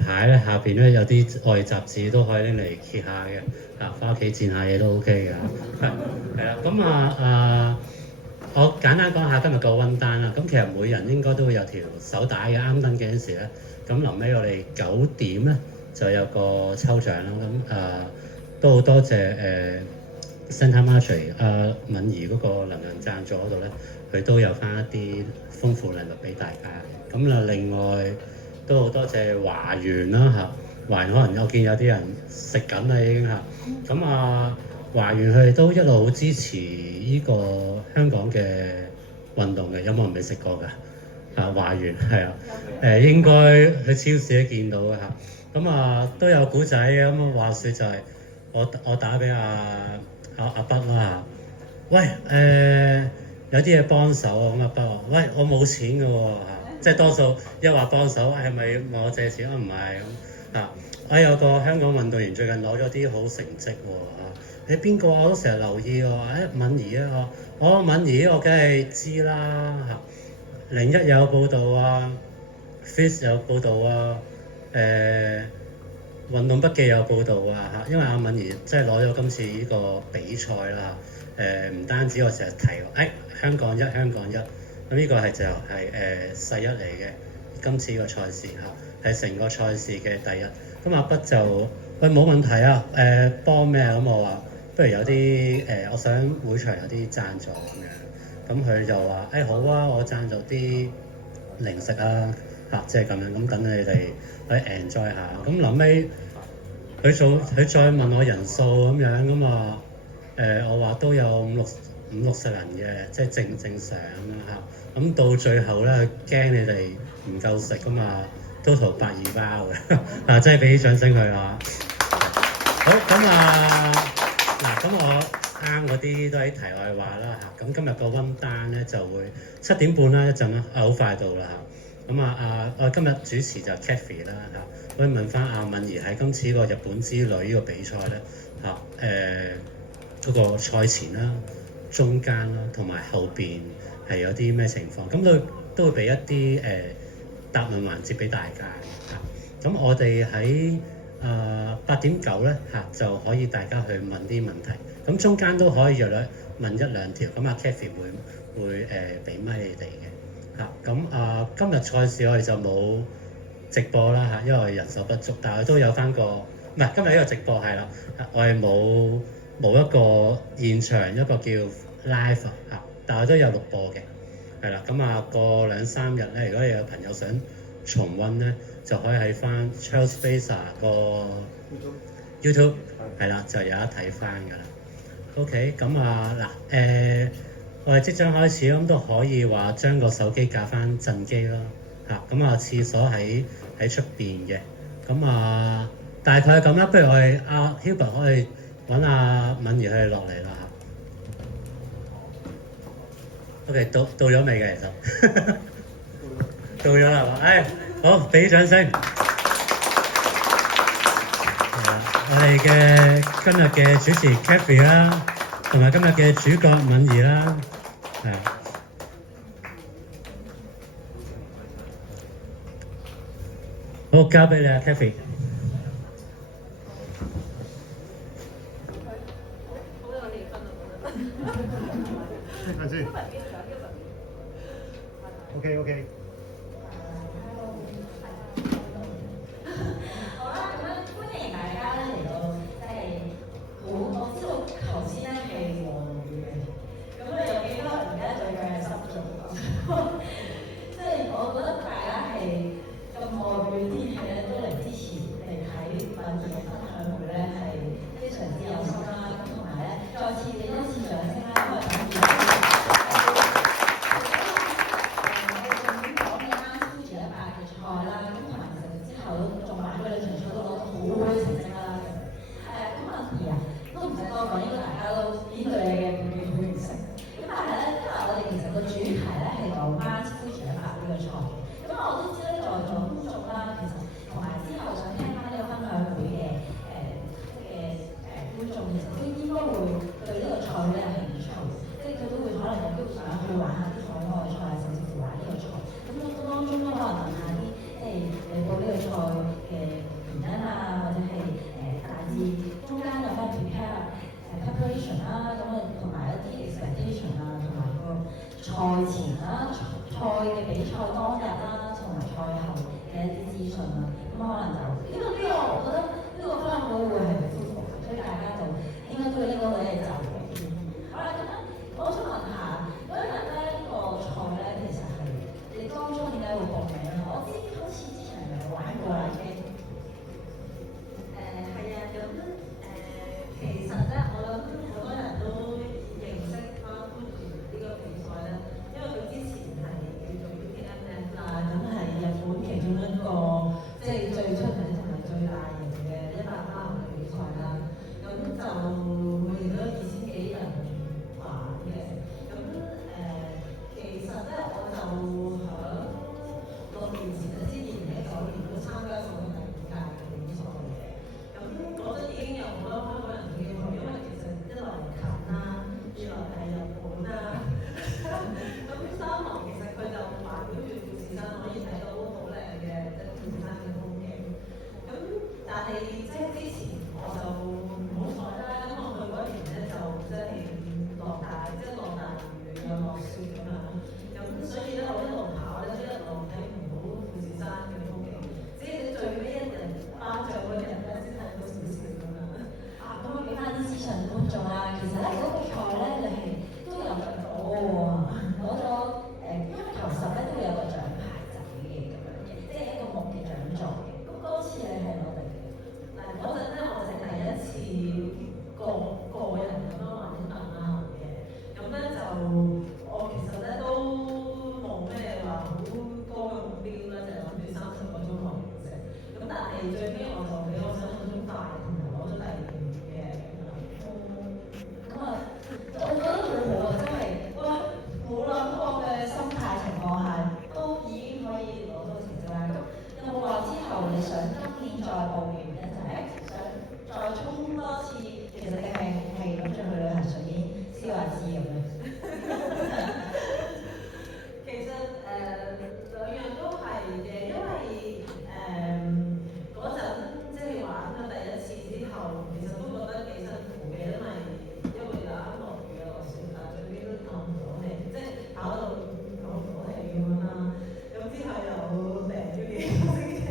牌咧，下邊咧有啲愛雜誌都可以拎嚟揭下嘅，返屋企墊下嘢都 OK 嘅，係啦。咁我簡單講下今日個温單啦。咁其實每人應該都會有條手帶嘅，啱登記嗰陣時咧，咁臨尾我哋9點咧就有個抽獎啦。咁都好多謝Santa Marjorie 敏儀嗰個能量贊助嗰度咧，佢都有翻一啲豐富禮物俾大家嘅。咁另外都好多謝華源啦嚇，華源可能我見有啲人食緊啦已經嚇。咁華源佢哋都一路好支持呢個香港嘅運動嘅，有冇人未食過㗎？華源係應該喺超市都見到嘅嚇。咁都有古仔嘅。咁話説就係我打俾阿北啦，喂有啲嘢幫手啊。咁阿北話：喂，我冇錢㗎喎，即係多數一話幫手係咪問我借錢？唔係咁我有個香港運動員最近攞咗啲好成績喎。你邊個我都成日留意喎。敏儀啊，我敏儀我梗係知啦嚇。01有報導啊，Fizz 有報導啊，運動筆記有報導啊嚇。因為阿敏儀即係攞咗今次呢個比賽啦。唔單止我成日提香港一，咁呢個係就係世一嚟嘅。今次呢個賽事係成個賽事嘅第一。咁阿北就喂冇問題啊，幫咩？咁我話不如有啲我想會場有啲贊助咁樣。咁佢就話好啊，我贊助啲零食啊即係咁樣。咁等你哋去 enjoy 下。咁臨尾佢再問我人數咁樣。咁我話都有五六十人嘅，即係正常咁咁到最後咧，佢驚你哋唔夠食㗎嘛，total 82包嘅即係俾啲掌聲佢啊！好咁咁我啱嗰啲都喺題外話啦嚇。咁今日個温單咧就會7點半啦，一陣啦，好快到啦嚇。咁我今日主持就 Kathy 啦嚇。可以問翻阿敏儀喺今次個日本之旅呢個比賽咧嗰個賽前啦、中間啦同埋後邊係有啲咩情況？咁都會俾一啲答問環節俾大家嘅。咁我哋喺8點9咧就可以大家去問啲問題。咁中間都可以約略問1、2條。咁Kathy 會俾咪你哋嘅咁今日賽事我哋就冇直播啦因為人手不足，但係都有翻個唔係今日呢個直播係啦，我係冇一個現場一個叫 live 但係都有錄播嘅係啦。過2-3日咧，如果你有朋友想重溫咧，就可以喺翻 Charles Facer 個 YouTube 係啦，就有得睇翻㗎啦。OK，我哋即將開始咁都可以話將個手機架翻震機咯廁所喺出邊嘅大概係咁啦。不如我哋Hubert 可以揾阿敏儀去落嚟啦OK， 到咗未嘅其實到咗啦嘛？好，俾啲掌聲。我哋嘅今日嘅主持 Kathy 啦，同埋今日嘅主角敏儀啦，好，交俾你啊 Kathy。等先。OK。好啦，咁樣歡迎大家咧嚟到，即係我知道頭先咧係黃雨嘅，咁有幾多人而家對佢係濕咗？即係我覺得大家係咁惡劣天氣咧，都嚟支持嚟睇敏儀嘅分享會咧，係非常之有心啦。咁同埋咧，再次俾多次掌聲啦，因為敏儀個主題咧係講 Mask Future 呢個賽，咁我都知咧在座觀眾啦，其實訊啦，咁可能就呢個我覺得呢個分享會係好舒服嘅，所以大家就應該都應該會係就嘅。好啦，咁我想問下，嗰日咧呢個賽咧其實係你當初點解會報名咧？我知好似之前係玩過啦已經。係啊，咁其實咧，我諗好多人都認識翻潘團呢個比賽咧，因為佢之前係叫做 UTMF 啦，咁係日本其中一個即係最出名同埋最大型嘅100碼嘅比賽啦。咁就每年都2000幾人玩嘅。咁其實咧我就響6年前即係2019年都參加咗第5屆嘅比賽嘅。咁嗰陣已經有好多香港人叫佢，因為其實一來近啦，二來係日本啦。咁三來其實佢就環繞住富士山，可以睇到好靚嘅即係富士山嘅風景。咁但係即係之前我就唔好彩啦，因為佢嗰年咧就即係落大雨又落雪咁樣。咁所以咧我一路跑咧都一路睇唔到富士山嘅風景，只係最尾一日頒獎嗰日咧先睇到少少咁樣。咁我俾翻啲資訊觀眾啦，其實咧嗰個賽咧你係都有入到嘅喎，攞咗因為頭10咧都會有個獎牌仔嘅咁樣嘅，即係一個木嘅獎座嘅。咁嗰次你係攞第幾？嗱嗰陣咧我係第一次個人咁樣玩100碼嘅，咁咧就我其實咧都冇咩話好高嘅目標咧，就係諗住30個鐘頭完成。咁但係最尾我就比我想象中快，同埋攞咗第2嘅咁樣。咁啊，我覺得好好啊，真係哇！冇諗過嘅心態情況下，都已經可以攞到成績啦。咁有冇話之後你想今年再報名咧？就係想再衝多次，其實你係諗住去旅行順便燒下脂咁樣？其實兩樣都係嘅，因為嗰陣即係玩咗第一次之後，其實都覺得幾辛苦嘅，因為有落雨有落雪啊，最尾都透唔到氣，即係跑到透唔到氣咁樣啦。咁之後又病咗幾個星期，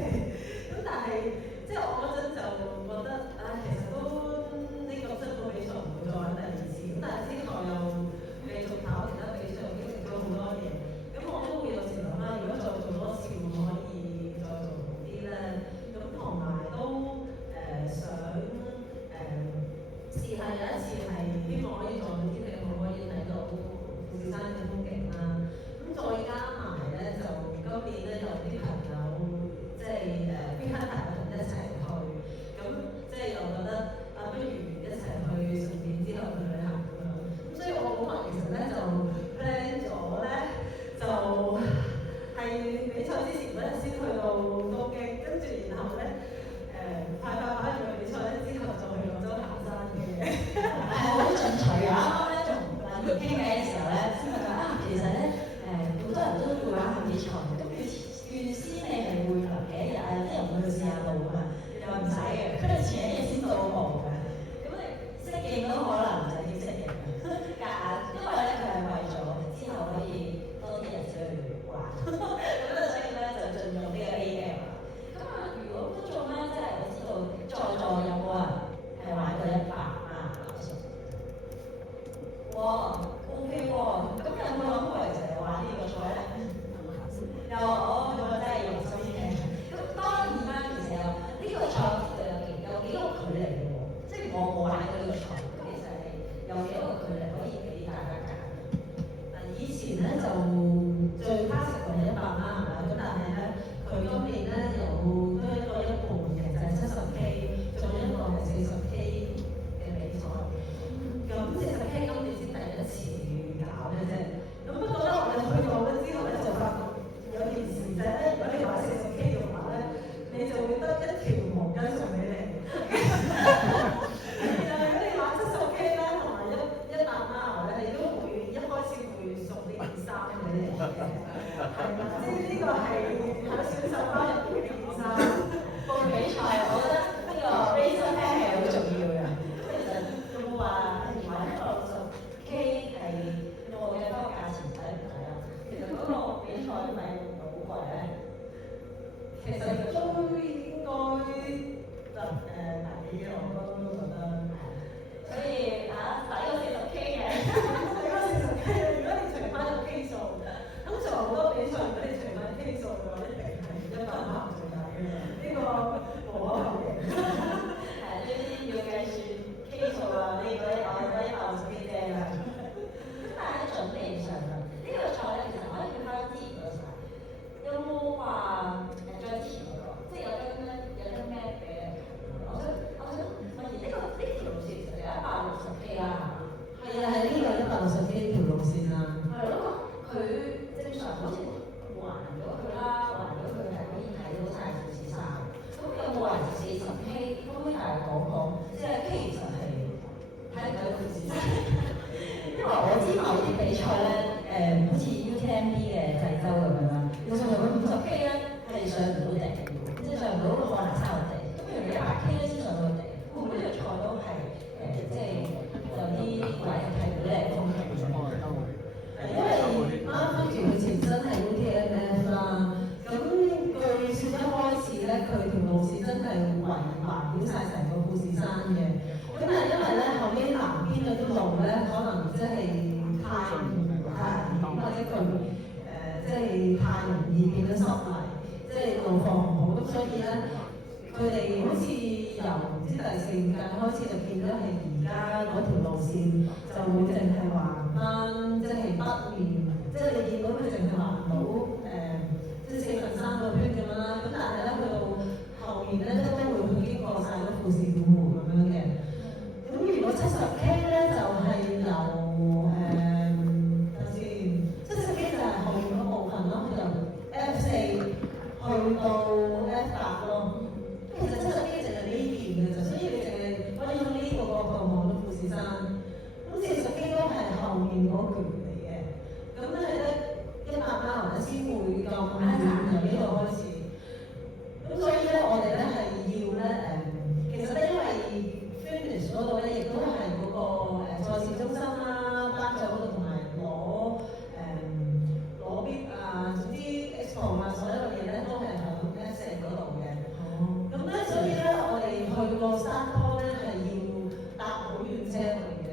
咁但係即係我嗰陣就覺得其實都呢個出個比賽唔會再玩第2次，咁但係之後又繼續跑其他比賽，經歷咗好多嘢。咁我都會有時諗啦，如果再做多次會唔可以再做好啲咧？咁同埋都想試下有一次係希望可以撞到天氣好，可以睇到富士山嘅風景啦。咁再加埋咧就今年咧有啲朋友即係邊間大學一齊去，咁即係又覺得不如一齊去順便之後去旅行咁樣。咁所以我本來其實咧就 plan 咗咧。就係比賽之前嗰日先去到東京，跟住然後咧快完個比賽咧之後就去廣州行山嘅。係好進取啊！啱啱咧同傾偈嘅時候咧，先問佢其實咧好多人都會玩下比賽，咁預先你係會留幾日啊？有啲人會去試下路啊嘛，又話唔使嘅，佢哋前一日先到步嘅。咁你適應都可能唔使點適應嘅，夾硬，因為咧佢係為咗之後可以多啲日子去玩，咁所以咧就進入呢個 AM 啦。咁如果觀眾咧，即係我知道在座有冇人係玩過100碼馬拉松？哇 ，OK 喎，咁有冇諗過嚟成日玩呢個賽咧？有，我真係用心嘅。咁當然啦，其實呢個賽有幾個距離嘅喎，即係我冇玩過呢個賽，咁其實係有幾個距離可以俾大家揀。以前咧就最 classic 係100碼係咪？咁但係咧佢今年咧有多一個一半嘅就係70K，仲有一個係40K 嘅比賽。咁40K 今年先第一次搞嘅啫。咁不過咧我哋去到咧之後咧就發覺有件事就係咧，如果你玩40K 嘅話咧，你就會得一條毛巾送俾你。然後如果你玩70K 咧同埋100碼咧，你都會一開始會送呢件衫俾你嘅。係啦，即係呢個係喺選手包入邊嘅件衫。報比賽，我覺得呢個 race pack 係好重要嘅。其實有冇話玩160K 係我嘅嗰個價錢抵唔抵啊？其實嗰個比賽費用好貴咧。其實中講講，即係其實係睇唔睇到自己。因為我知某啲比賽咧，好似 UTMB 嘅濟州咁樣啦，要上到佢50K 咧係上唔到頂，即係上唔到可能3個頂。咁譬如你100K 咧先上到頂，會唔會呢個賽都係即係有啲位係睇到咧風景嘅？因為啱啱住佢前身係 UTMF 啦，咁據說一開始咧佢條路線真係圍繞晒成個富士山嘅，咁但係因為咧後尾南邊嗰啲路咧可能即係太危險或者佢即係太容易變咗濕泥，即係路況唔好，咁所以咧佢哋好似由唔知第4屆開始就變咗係而家嗰條路線就會淨係橫翻即係北面，即係你見到佢淨係橫到即係3/4個圈咁樣啦。咁但係咧去到後面咧都會經過晒嗰富士五湖咁樣嘅。咁如果70K 咧就係由等先，70K 就係後面嗰部分咯，由 F4 去到 F8咯。其實70K淨係呢邊嘅啫，所以你淨係可以用呢個角度望到富士山。咁40K都係後面嗰橛嚟嘅。咁咧100 mile 先會咁遠由呢度開始。咁所以咧，我哋咧係要咧其實咧因為 finish 嗰度咧亦都係嗰個賽事中心啦，頒獎嗰度同埋攞 bib 啊，總之 expo 啊，所有嘅嘢咧都係喺 F4 嗰度嘅。咁咧，所以咧，我哋去個山坡咧係要搭好遠車去嘅。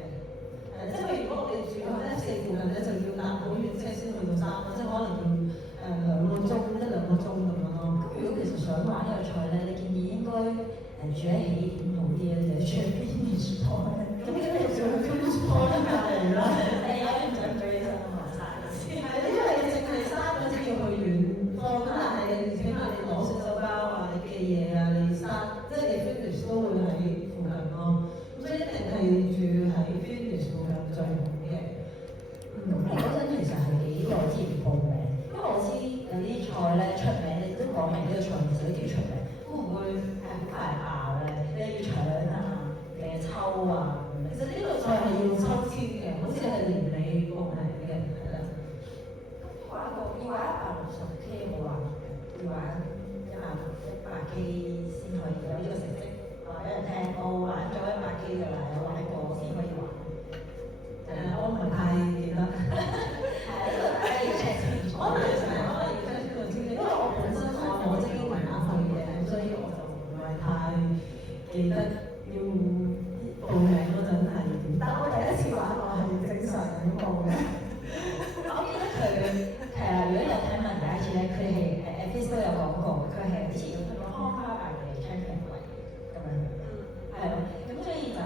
即係如果我哋住喺 F4 附近咧，就要搭好遠車先去到山，即係可能要2個鐘、1-2個鐘咁樣咯。如果其實想玩呢個賽咧，你建議應該住喺起點好啲啊，定係住喺 finish point 咧？咁梗係住喺 finish point 隔離啦。有啲唔想追身落山先。係因為淨係山嗰啲要去遠方，咁但係起碼你攞小手包啊、你嘅嘢啊、你山，即係你 finish 都會喺附近咯。咁所以一定係住喺 finish 附近最好嘅。咁你嗰陣其實係幾耐之前報名？因為我知有啲賽咧出名，你都講明呢個賽其實都幾出名，會唔會係好快爆咧？你要搶啊，定係抽啊？其實呢個賽係要抽籤嘅，好似係年尾報名嘅，係啦。要玩160K 好玩，要玩100K 先可以有呢個成績。話俾人聽，我玩咗100K㗎啦，有玩過先可以玩。我唔係太記得。係呢個大家要 check 清楚。可能要 check 呢個資料，因為我本身我即係要買額去嘅，所以我就唔係太記得要報名嗰陣係點。但我第一次玩我係正常咁報嘅。我記得佢如果有睇文第一次咧，佢係Facebook 都有講過，佢係之前有出過康花白嘅 champion 位咁樣，係咯，咁所以就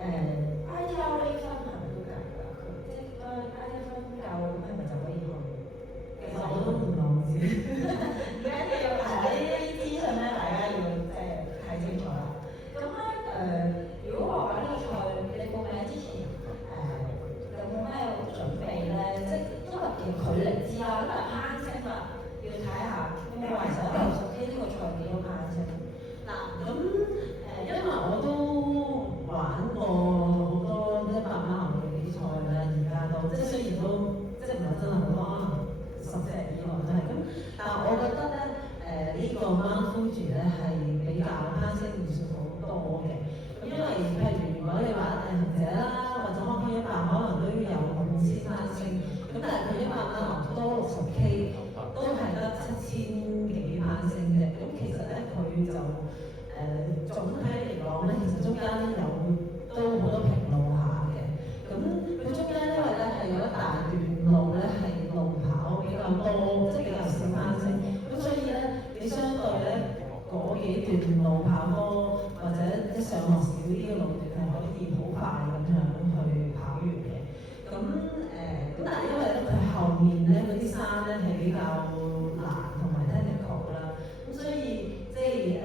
ITRA 分係咪都計㗎？即係ITRA 分夠咁係咪就可以去？其實我都唔係好知。而家要呢啲資訊咧，大家要即係睇清楚啦。咁咧如果話玩呢個賽，你報名之前有冇咩準備咧？即係因為其實距離之啦，因為攀升啦，要睇下。有冇話其實160K呢個賽幾多攀升？嗱咁因為我都玩過好多100 mile 嘅比賽啦，而家都即係雖然都即係唔係真係好多，可能10隻以內都係咁，但係我覺得咧呢個 Mount Fuji 咧係比較攀升唔算好多嘅。咁因為譬如如果你玩行者啦，或者康軒100可能都要有5000攀升，咁但係佢100 mile 多60K 都係得7000幾攀升啫。咁其實咧佢就總體嚟講咧，其實中間都好多平路下嘅。咁佢中間因為咧係有一大段路咧係路跑比較多，即係比較少攀升。咁所以咧你相對咧嗰幾段路跑多，或者一上落少啲嘅路段係可以好快咁樣去跑完嘅。咁但係因為咧佢後面咧嗰啲山咧係比較難同埋 technical 啦，咁所以即係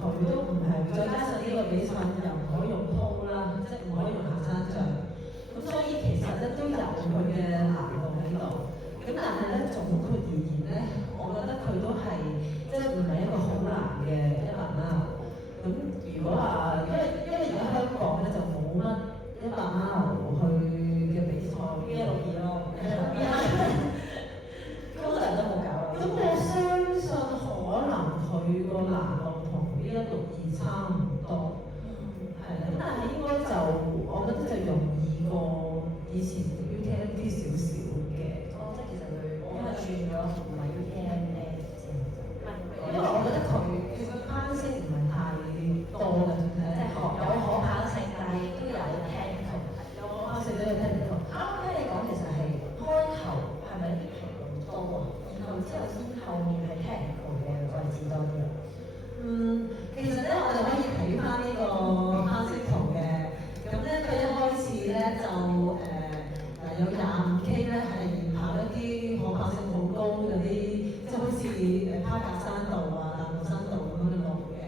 佢都唔係，再加上呢個比賽又唔可以用鋪啦，即係唔可以用行山杖，咁所以其實咧都有佢嘅難度喺度。咁但係咧總括而言咧，我覺得佢都係即係唔係一個好難嘅100 mile。咁如果話個難度同呢一6.2差唔多，係啦。咁但係應該就我覺得就容易過以前 UTM 啲少少嘅。哦，即係其實佢因為轉咗唔係 UTM 咧，因為我覺得佢個攀升唔係太多嘅，即係有可跑性，但係亦都有 technical。有可跑性都有 technical。啱啱聽你講其實係開頭係咪啲平路多啊？然後之後先後面係 technical 嘅位置多啲啊？其實咧我哋可以睇翻呢個攀升圖嘅，咁咧佢一開始咧就有25K 咧係跑一啲可跑性好高嗰啲，即係好似攀格山道啊、大帽山道咁樣嘅路嘅，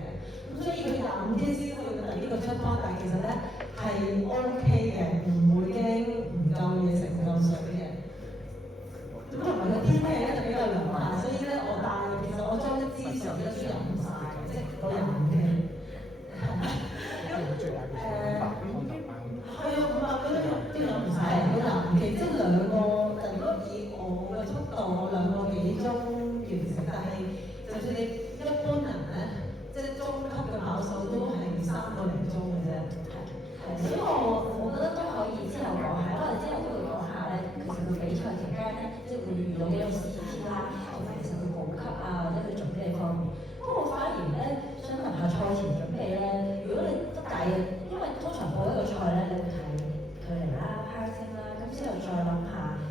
咁所以佢25K 先去到呢個出方，但係其實咧係 OK 嘅，唔會驚唔夠嘢食、唔夠水嘅。咁同埋個天氣咧就比較涼快，所以咧其實我裝一支水咧都飲唔晒，即係嗰25K。係啊，500嗰啲都飲唔晒，嗰25K即係2個，如果以我嘅速度，我2個幾鐘完成，但係就算你一般人咧，即係中級嘅跑手都係3個零鐘嘅啫。係，所以我覺得都可以之後講下，可能之後都會講下咧，其實佢比賽期間咧，即係會遇到幾種 CT 啦，同埋其實佢補給啊，或者佢準備方面。不過我反而咧想問下賽前準備咧，如果你得大嘅，因為通常報一個賽咧，你會睇距離啦、passing 啦，咁之後再諗下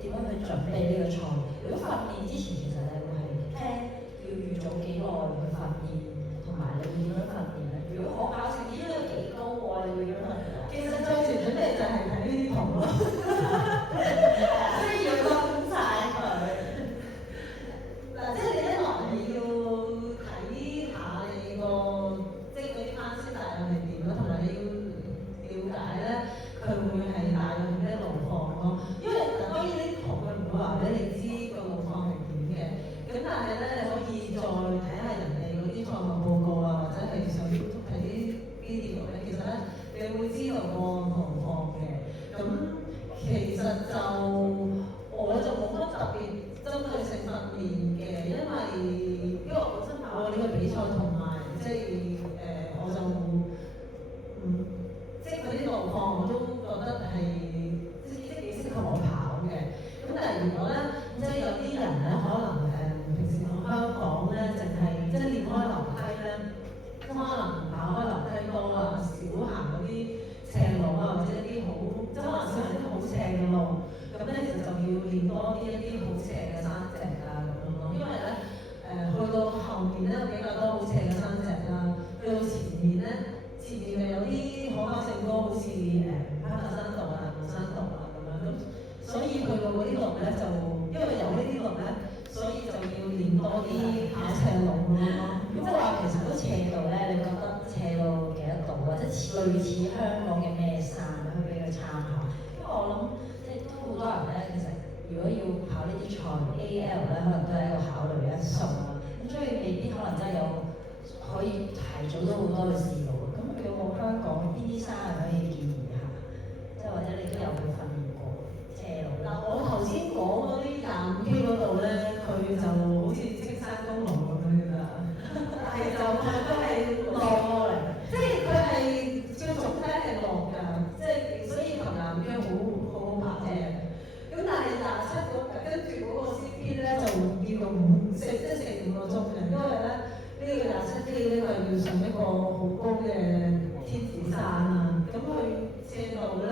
點樣去準備呢個賽。如果訓練之前，其實你會係 plan 要預早幾耐去訓練，同埋你會點樣訓練咧？如果可跑性呢個幾高喎，你會點樣訓練？其實賽前準備就係睇呢啲圖咯，需要分晒佢。嗱，即係你一來你要睇下你個即係嗰啲攀升大約係點咯，同埋你要了解咧佢會係大約咩路況咯。因為當然呢啲圖佢唔會話俾你知個路況係點嘅，咁但係咧你可以再睇下人哋嗰啲賽後報告啊，或者係上 YouTube 睇啲 video 咧，其實咧你會知道個路況嘅。咁其實就我就冇乜特別針對性訓練嘅，因為我本身跑過呢個比賽，同埋即係我就即係嗰啲路況我都覺得係即係幾適合我跑嘅。咁但係如果咧，即係有啲人咧，可能平時同香港咧，淨係即係練開樓梯咧，可能跑開樓梯多啊，少行嗰啲斜路啊，或者一啲好即係可能少行啲好斜嘅路，咁咧其實就要練多啲一啲好斜嘅山脊啊咁樣咯。因為咧去到後面咧比較多好斜嘅山脊啦，去到前面咪有啲可跑性高，好似攀爬山道啊、大帽山道啊咁樣，咁所以去到嗰啲路咧就因為有呢啲路咧，所以就要練多啲跑斜路咁樣咯。即係話其實嗰斜度咧，你覺得斜到幾多度啊？即係類似香港嘅咩山去俾佢參考？因為我諗即係都好多人咧，其實如果要跑呢啲賽 AL 咧，可能都係一個考慮因素啦。咁所以未必可能真係有可以提早咗好多嘅事路。咁有冇香港邊啲山係可以建議下？即係或者你都有去訓練過斜路？嗱，我頭先講嗰啲25K嗰度咧，佢就好似青山公路咁樣㗎，但係就都係落嚟，即係佢係叫總體係落㗎，即係所以同25K好跑嘅。咁但係27嗰跟住嗰個 CP 咧就要用4個鐘嘅，因為咧呢個27K呢個要上一個好高嘅天子山啊，咁佢斜度咧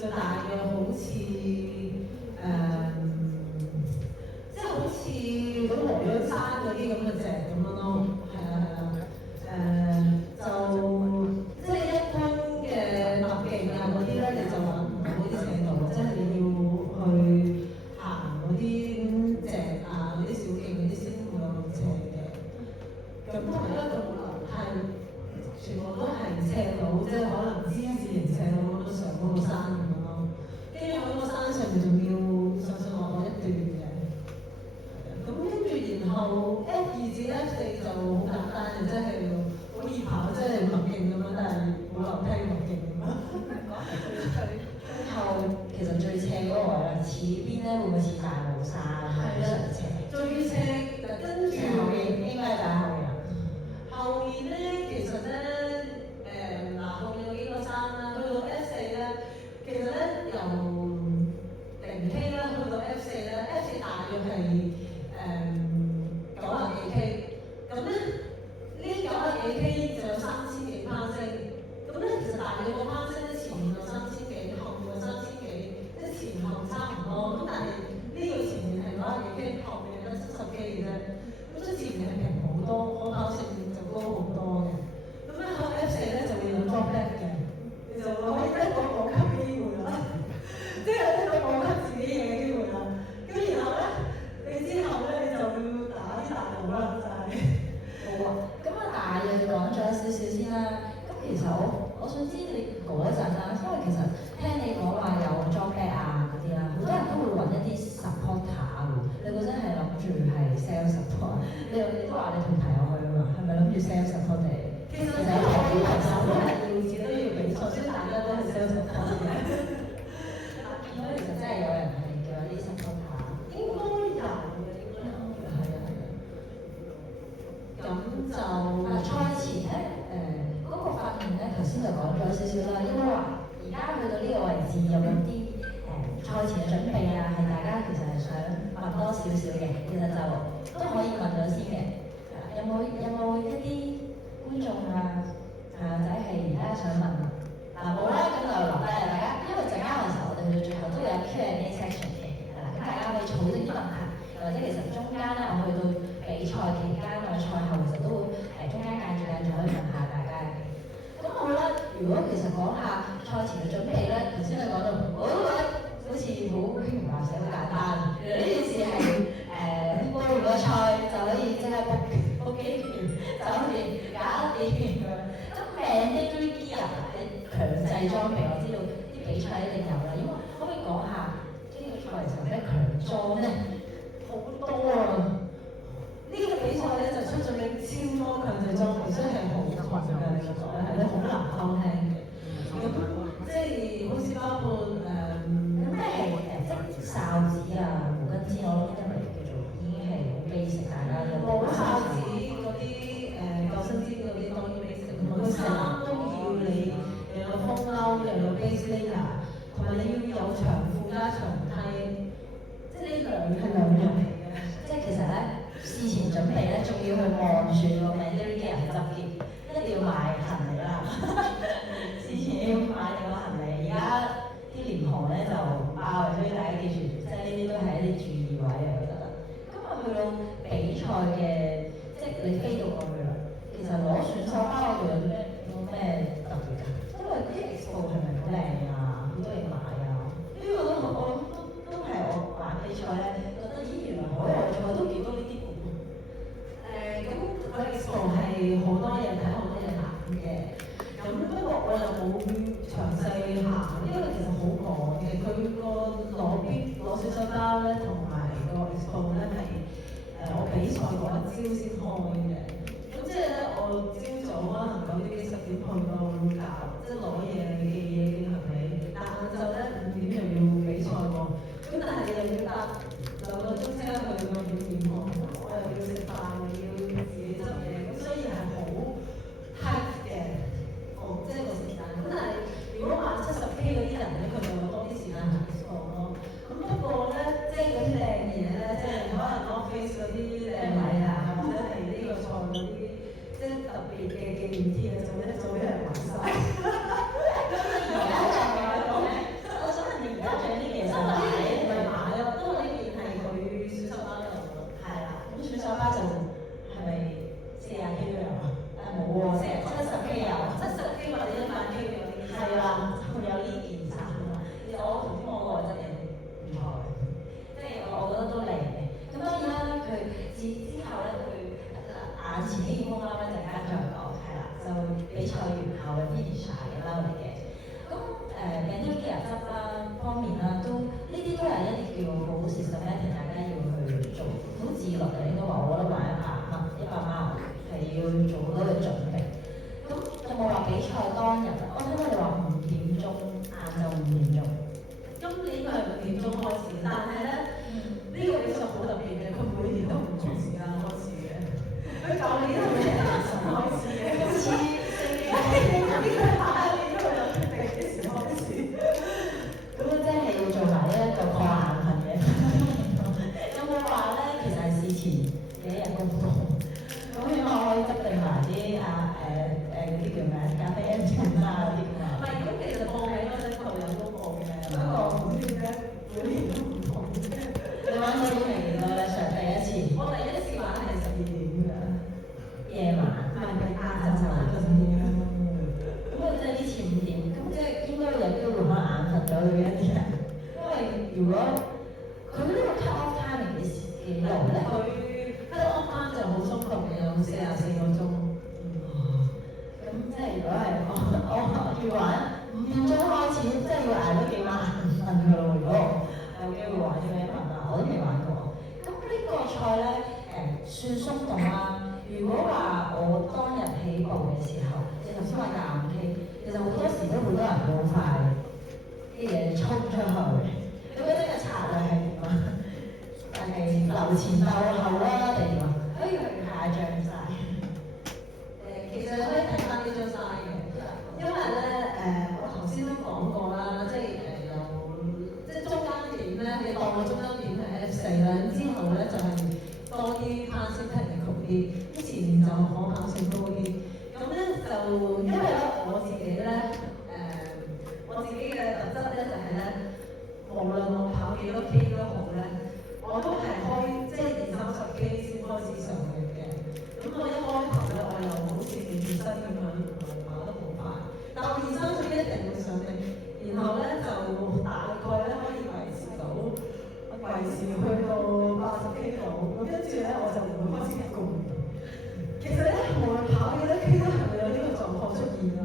就大約好似即係好似嗰啲黃楊山嗰啲咁嘅石咁樣咯，係啊，就即係一般嘅特技啊嗰啲咧，你就揾唔到嗰啲斜度，即係你要去行嗰啲石啊、嗰啲小徑嗰啲先會有咁斜嘅。咁同埋咧，佢冇樓梯，全部都係斜路，即係可能自然斜路咁樣上嗰個山咁樣咯。跟住喺個山上面仲要上落一段嘅。咁跟住然後 F2至 F4就好簡單嘅，即係好易跑，即係麥徑咁樣，但係冇樓梯麥徑咁樣。最後其實最斜嗰個位啦，似邊咧？會唔會似大帽山？係啦，最斜跟住後邊應該係大後人。少先啦。咁其實我想知你嗰陣啦，因為其實聽你講話有 job fair 啊嗰啲啦，好多人都會揾一啲 supporter 喎。你嗰陣係諗住係 sales support，你都話你同朋友去啊嘛，係咪諗住 sales support 嚟？其實係好朋友都係要自己都要比賽，所以大家都係 sales support 嘅。見到其實真係有人係叫啲 supporter，應該有嘅，應該係啊。咁就賽前咧，嗰個訓練咧，頭先就講咗少少啦，應該話而家去到呢個位置有冇啲賽前嘅準備啊？係大家其實係想問多少少嘅，其實就都可以問咗先嘅。有冇一啲觀眾啊朋友仔係而家想問？冇啦，咁就留低啦，大家，因為陣間嘅時候我哋去到最後都會有 Q&A section 嘅，係啦，咁大家可以儲定啲問題，或者其實中間咧，我去到比賽期間或者賽後其實都會中間間住可以問下大家嘅。咁好啦，如果其實講下賽前嘅準備咧，頭先你講到，我都覺得好似好輕描淡寫好簡單，原來呢件事係報完個賽就可以即刻 book 機票，就可以搞掂咁。咁mandatory gear 係強制裝備，我知道啲比賽一定有啦。因為可唔可以講下呢個賽時候咩強裝咧？好多啊！呢個比賽咧就出咗名超多強制裝備，所以係好困嘅呢個賽，係咧好難偷聽嘅。咁即係好似包括咩即哨子啊、毛巾氈，我諗因為叫做已經係好 basic，大家有冇哨子嗰啲救生氈嗰啲當然 basic，同埋佢衫都要你又有風褸，又有 base layer， 同埋你要有長褲加長呔，即係呢兩樣嚟嘅。即係其實咧，事前準備咧，仲要去望住個 mandatory gear 執結，一定要買行李啦。事前要買定個行李，而家啲廉航咧就爆，所以大家記住，即係呢啲都係一啲注意位嚟嘅得啦。咁啊去到比賽嘅，即係你飛到過去啦，其實攞選手包嗰度有咩特別㗎？因為啲 expo 係咪好靚啊？好多嘢買啊？呢個我諗都係我玩比賽咧，覺得咦原來海外賽都幾多呢啲嘅喎。咁個 expo 係好多嘢睇，好多嘢行嘅。咁不過我又冇詳細行，因為其實好趕嘅。佢個攞選手包咧，同埋個 expo 咧係我比賽嗰一朝先開嘅。咁即係咧，我朝早可能9點幾10點去到搞，即係攞嘢、寄嘢、寄行李。但晏晝咧5點又要比賽喎。咁但係又要搭2個鐘車去個表演喎，我又要食飯，又要自己執嘢，咁所以係好 tight 嘅。即係個時間。咁但係如果玩70K 嗰啲人咧，佢就會多啲時間行 expo 咯。咁不過咧，即係嗰啲靚嘢咧，即係可能 office 嗰啲靚位啊，或者係呢個賽嗰啲，即係特別嘅紀念貼啊，就俾人玩晒。咁而家就係講咧，我想問你而家仲有啲嘢想買？唔係買咯，因為呢邊係佢選手包嗰度。係啦，咁選手包就係咪40K 都有啊？冇喎，70K 有，70K 或者100K 嗰啲。係啦，會有呢件衫啊。其實我頭先我個真係唔錯嘅，即係我覺得都靚嘅。咁當然啦，佢之後咧，佢眼前呢件風褸咧，陣間再講，係啦，就比賽完後嘅 finish 嘅褸嚟嘅。咁mandatory gear 執啦方面啦，都呢啲都係一啲叫好 systematic，大家要去做，好自律嘅應該話，我覺得買100蚊係要做好多嘅準備。咁有冇話比賽當日？我聽你話5點鐘，晏晝5點鐘。今年佢係5點鐘開始，但係咧呢個比賽好特別嘅，佢每年都唔同時間開始嘅。佢舊年係凌晨開始嘅，今次呢個下一年都有決定幾時開始。咁即係要做埋呢一個過眼份嘅。有冇話咧？其實係事前幾日公佈。咁希望可以執定埋啲嗰啲叫咩咖啡因團啊嗰啲㗎嘛。唔係，咁其實報名嗰陣佢有都報嘅，不過唔知點解每年都唔同。嘅時候，你頭先話夾硬傾，其實好多時都好多人好快啲嘢衝出去。你覺得嘅策略係點啊？係留前鬥後啦，定點啊？可以去下降晒。其實可以睇翻呢張 slide 嘅，因為咧我頭先都講過啦，即係即係中間點咧，你當個中間點係 F4啦，之後咧就係、多啲 passing technical 啲，咁前面就可靠性高啲。咁咧就因為咧我自己咧我自己嘅特質咧就係、咧，無論我跑幾多 K 都好咧，我都係開即係20-30 K 先開始上去嘅。咁我一開頭咧，我又好似練身咁樣，跑得好快。但我20-30 K 一定會上力，然後咧就大概咧可以維持去到80 K 度，咁跟住咧我就會開始攰。其實咧無論跑幾多 K 都係會有呢個狀況出現啊。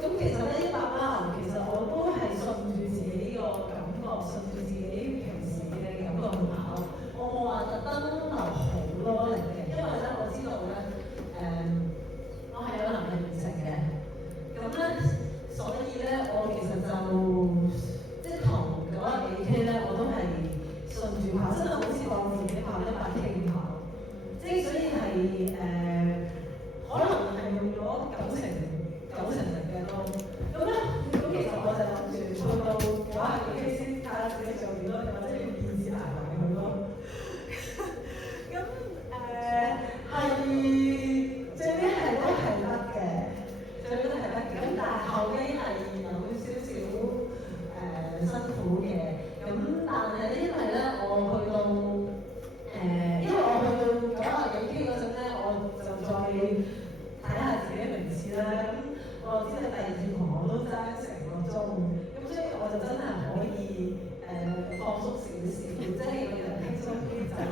咁其實咧100碼其實我都係順住自己呢個感覺，順住自己平時嘅感覺去跑。我冇話特登留好多力嘅，因為咧我知道咧我係有能力完成嘅。咁咧，所以咧我其實就即係同90幾 K 咧，我都係順住跑，真係好似當自己跑100 K 咁跑。即係所以係可能係用咗九成力嘅都。咁咧，咁其實我就諗住去到90幾 K 先睇下自己做幾多，或者要變子捱埋佢咯。咁係最尾係都係得嘅，最尾都係得嘅。咁但係後尾係有少少辛苦嘅。咁但係因為咧，我去到因為我去到90幾 K 嗰陣咧，我就再睇下自己名次啦。咁我知道第二次同我都爭成個鐘，咁所以我就真係可以放鬆少少，即係個人輕鬆啲就係。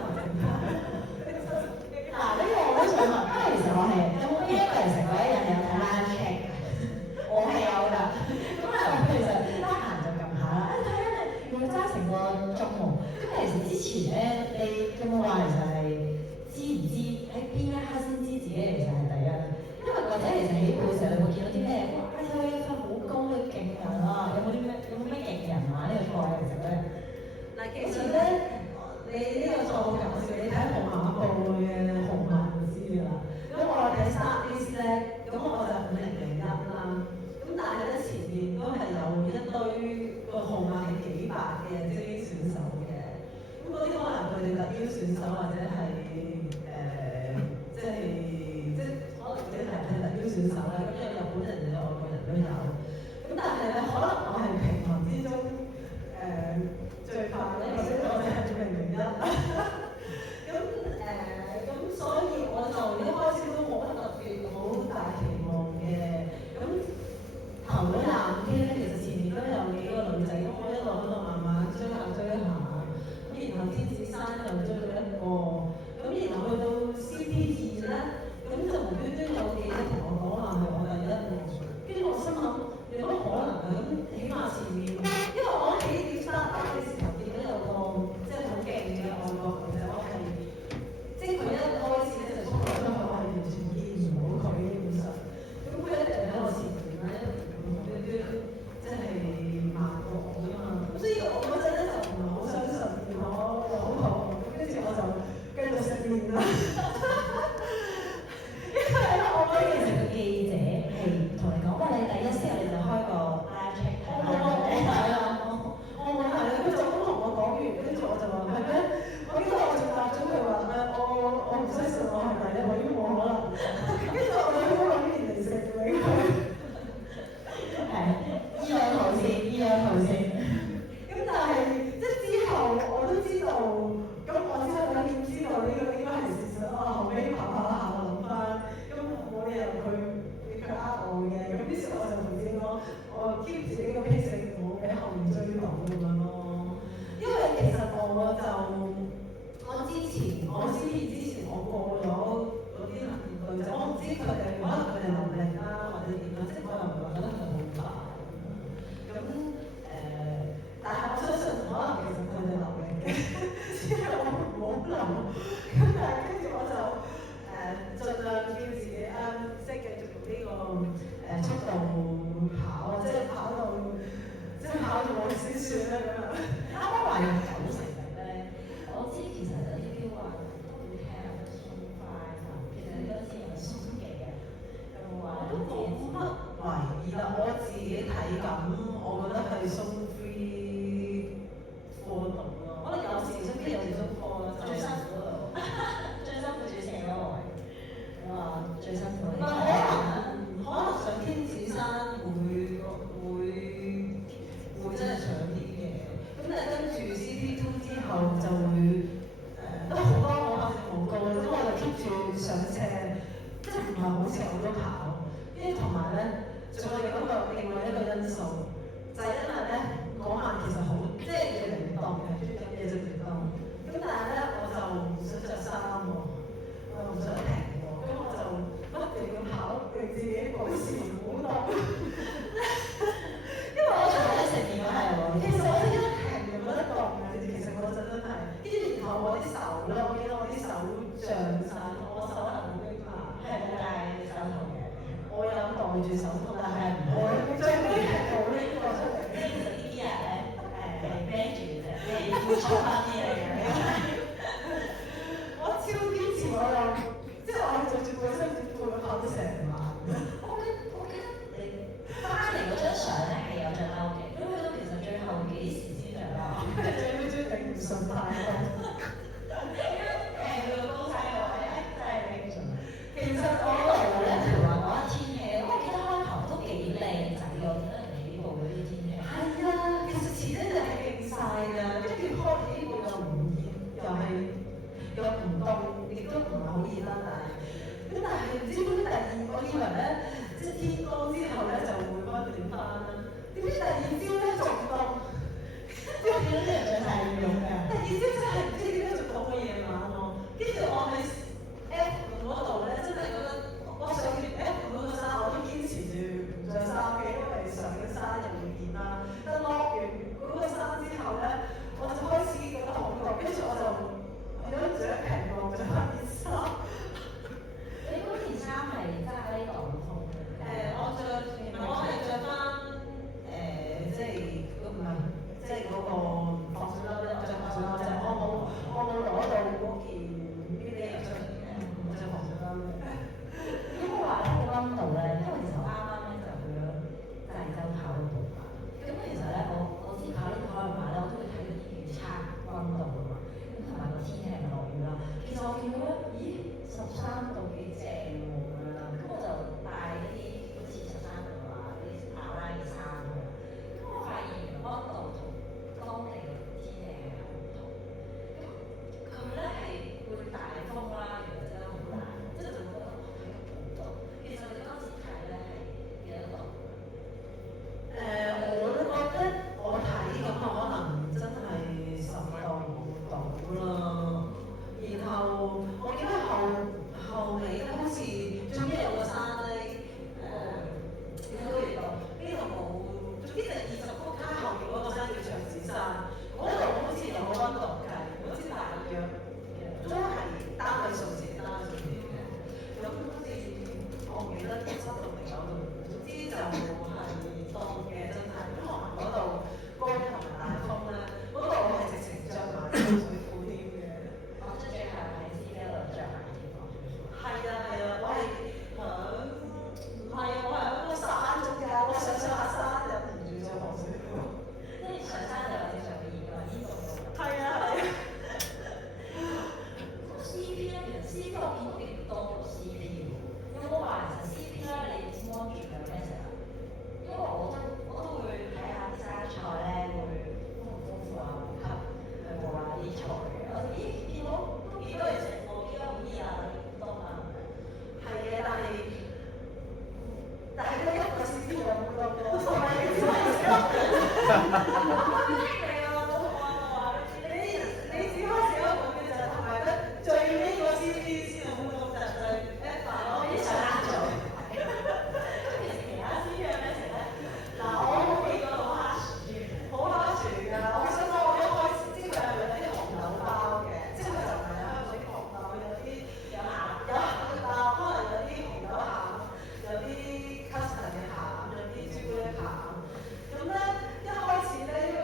嗱，呢個我都想問，因為其實我係有冇邊一個人成為一人有睇 live check 㗎？我係有㗎。咁啊，其實得閒就撳下啦。睇下你要揸成個鐘喎。咁其實之前咧，你有冇話其實係知唔知喺邊一刻先知自己其實係第一？因為或者其實起步嘅時候，你會見到啲咩？哇！有一分好高嘅勁人啊！有冇咩勁人啊？呢個賽嘅時候咧，嗱，其實咧，你呢個賽好搞笑，你睇紅馬步嘅紅馬就知㗎啦。咁我睇3 A 咧，咁我就5001啦。咁但係咧前面都係有一堆個號碼係幾百嘅精英選手嘅。咁嗰啲可能佢哋特邀選手或者係即係可能佢哋係特邀選手啦。咁有日本人有外國人都有。咁但係咧，可能我係平民之中最快咧，或者我哋係001。咁所以我就一開始都冇乜特別好大期望嘅。咁頭嗰20 K 咧，其實前面都有幾個女仔，咁我一路喺度慢慢追下。咁然後天子山又追咗一個，咁然後去到 CP2咧，咁就無端端有記者同我講話係我第一喎。跟住我心諗有乜可能啊？咁起碼乜懷疑啦。我自己睇緊，我覺得係鬆 free 課度咯。可能有時鬆 free 有時鬆課啦，最辛苦嗰度，最辛苦主持嗰個位。我話最辛苦唔係可能上天子山會真係上啲嘅，咁但係跟住 CP2 之後就會都好多我發現冇高，咁我就 keep 住上車，即係唔係好似好多跑，跟住同埋咧仲有另外一個因素，就係因為咧嗰晚其實好即係越嚟越凍嘅，中意飲嘢就越凍，咁但係咧我就唔想着衫喎，我又唔想停喎，咁我就不斷咁跑，令自己保持唔好凍。因為我出嚟成年係喎，其實我一停就冇得動嘅，其實嗰陣真係，跟住然後我啲手咧，我記得我啲手脹晒，我手係好冰嘛，係冇戴手套嘅。我有袋住手套，但係唔會，最尾係冇拎過出嚟。即係其實呢啲人咧係孭住嘅，你付出翻啲嘢嘅。我超堅持，我又即係我係着住背心短褲咁跑咗成晚。我記得你翻嚟嗰張相咧係有着褸嘅，咁去到其實最後幾時先着褸？最尾真係頂唔順太凍。去到高山嘅話咧，真係頂唔順。其實我咧，譬如話講下天氣，我記得開頭都幾靚仔嘅，我記得人哋呢部嗰啲天氣。係啊，其實前一日係勁晒㗎，跟住開呢部又唔熱，又唔凍，亦都唔係好熱啦，但係唔知點解第二，我以為咧，即係天光之後咧就會溫暖翻啦，點知第二朝咧仲凍，因為啲人着太羽絨㗎。第二朝真係唔知點解仲凍過夜晚喎，跟住我喺 F 嗰度咧，真係覺得我上完 F 嗰個山我都堅持住唔着衫嘅，因為上嘅山又會熱啦，但落完嗰個山之後咧，我就開始覺得好凍，跟住我就為咗着平望着翻件衫。你嗰件衫係揸呢擋風嘅？我係着翻即係唔係即係嗰個防水褸咧，我着防水褸啫，我冇攞到嗰件呢啲嘢出嚟嘅，我着防水褸嘅。因為話咧個溫度咧，因為其實我啱啱咧就去咗濟州跑咗步嘛。咁其實咧，我知跑呢個跑馬咧，我都會睇到啲預測溫度㗎嘛。咁同埋個天氣係咪落雨啦？其實我見到咧，咦13度幾正喎咁樣啦。咁我就帶一啲好似13度啊啲跑拉嘅衫㗎。咁我發現原來溫度同當地嘅天氣係好唔同。咁佢咧係會大風啦，原來真係好大，即係就會覺得哇睇到好凍。其實你當時睇咧係幾多度？我都覺得我睇咁可能真係10度啦。然後我記得後尾咧，好似最尾有個山咧，幾多年度？呢度冇，總之就20幅卡後面嗰個山叫長子山，嗰度好似有個溫度計，好似大約都係單位數字嘅。咁好似我唔記得7度定9度，總之就係凍嘅真係。咁可能嗰度高同埋大風咧，嗰度我係直情着埋水褲添嘅。即係最後係自己一路着埋啲防水褲。係啊，我係唔係我係喺個山中㗎，我上下山忍唔住着防水褲。跟住上山就有啲上邊㗎嘛，呢度都。係啊。CP 咧，其實 CP 我見到幾多個 CP 喎。有冇話其實 CP 咧，你安全有咩食啊？因為我都會睇下啲生菜咧，會豐唔豐富啊，級去報下啲菜嘅。我咦見到都幾多人食喎，幾多好啲啊，幾多啊？係嘅，但係嗰一個 CP 有好多個，同埋你只係少。你只開少一個嘅就同埋咧最尾個 CP 先好多就係 F 咯，啲上啱咗。其實其他 CP 有咩食咧？嗱我冇幾個好蝦薯嘅，好蝦薯㗎。我想講我一開始知佢係有啲紅豆包嘅，即係佢就唔係香港啲紅豆，有鹹豆，可能有啲紅豆餡，有啲 custard 嘅餡，有啲朱古力餡。咁咧一開始咧，因為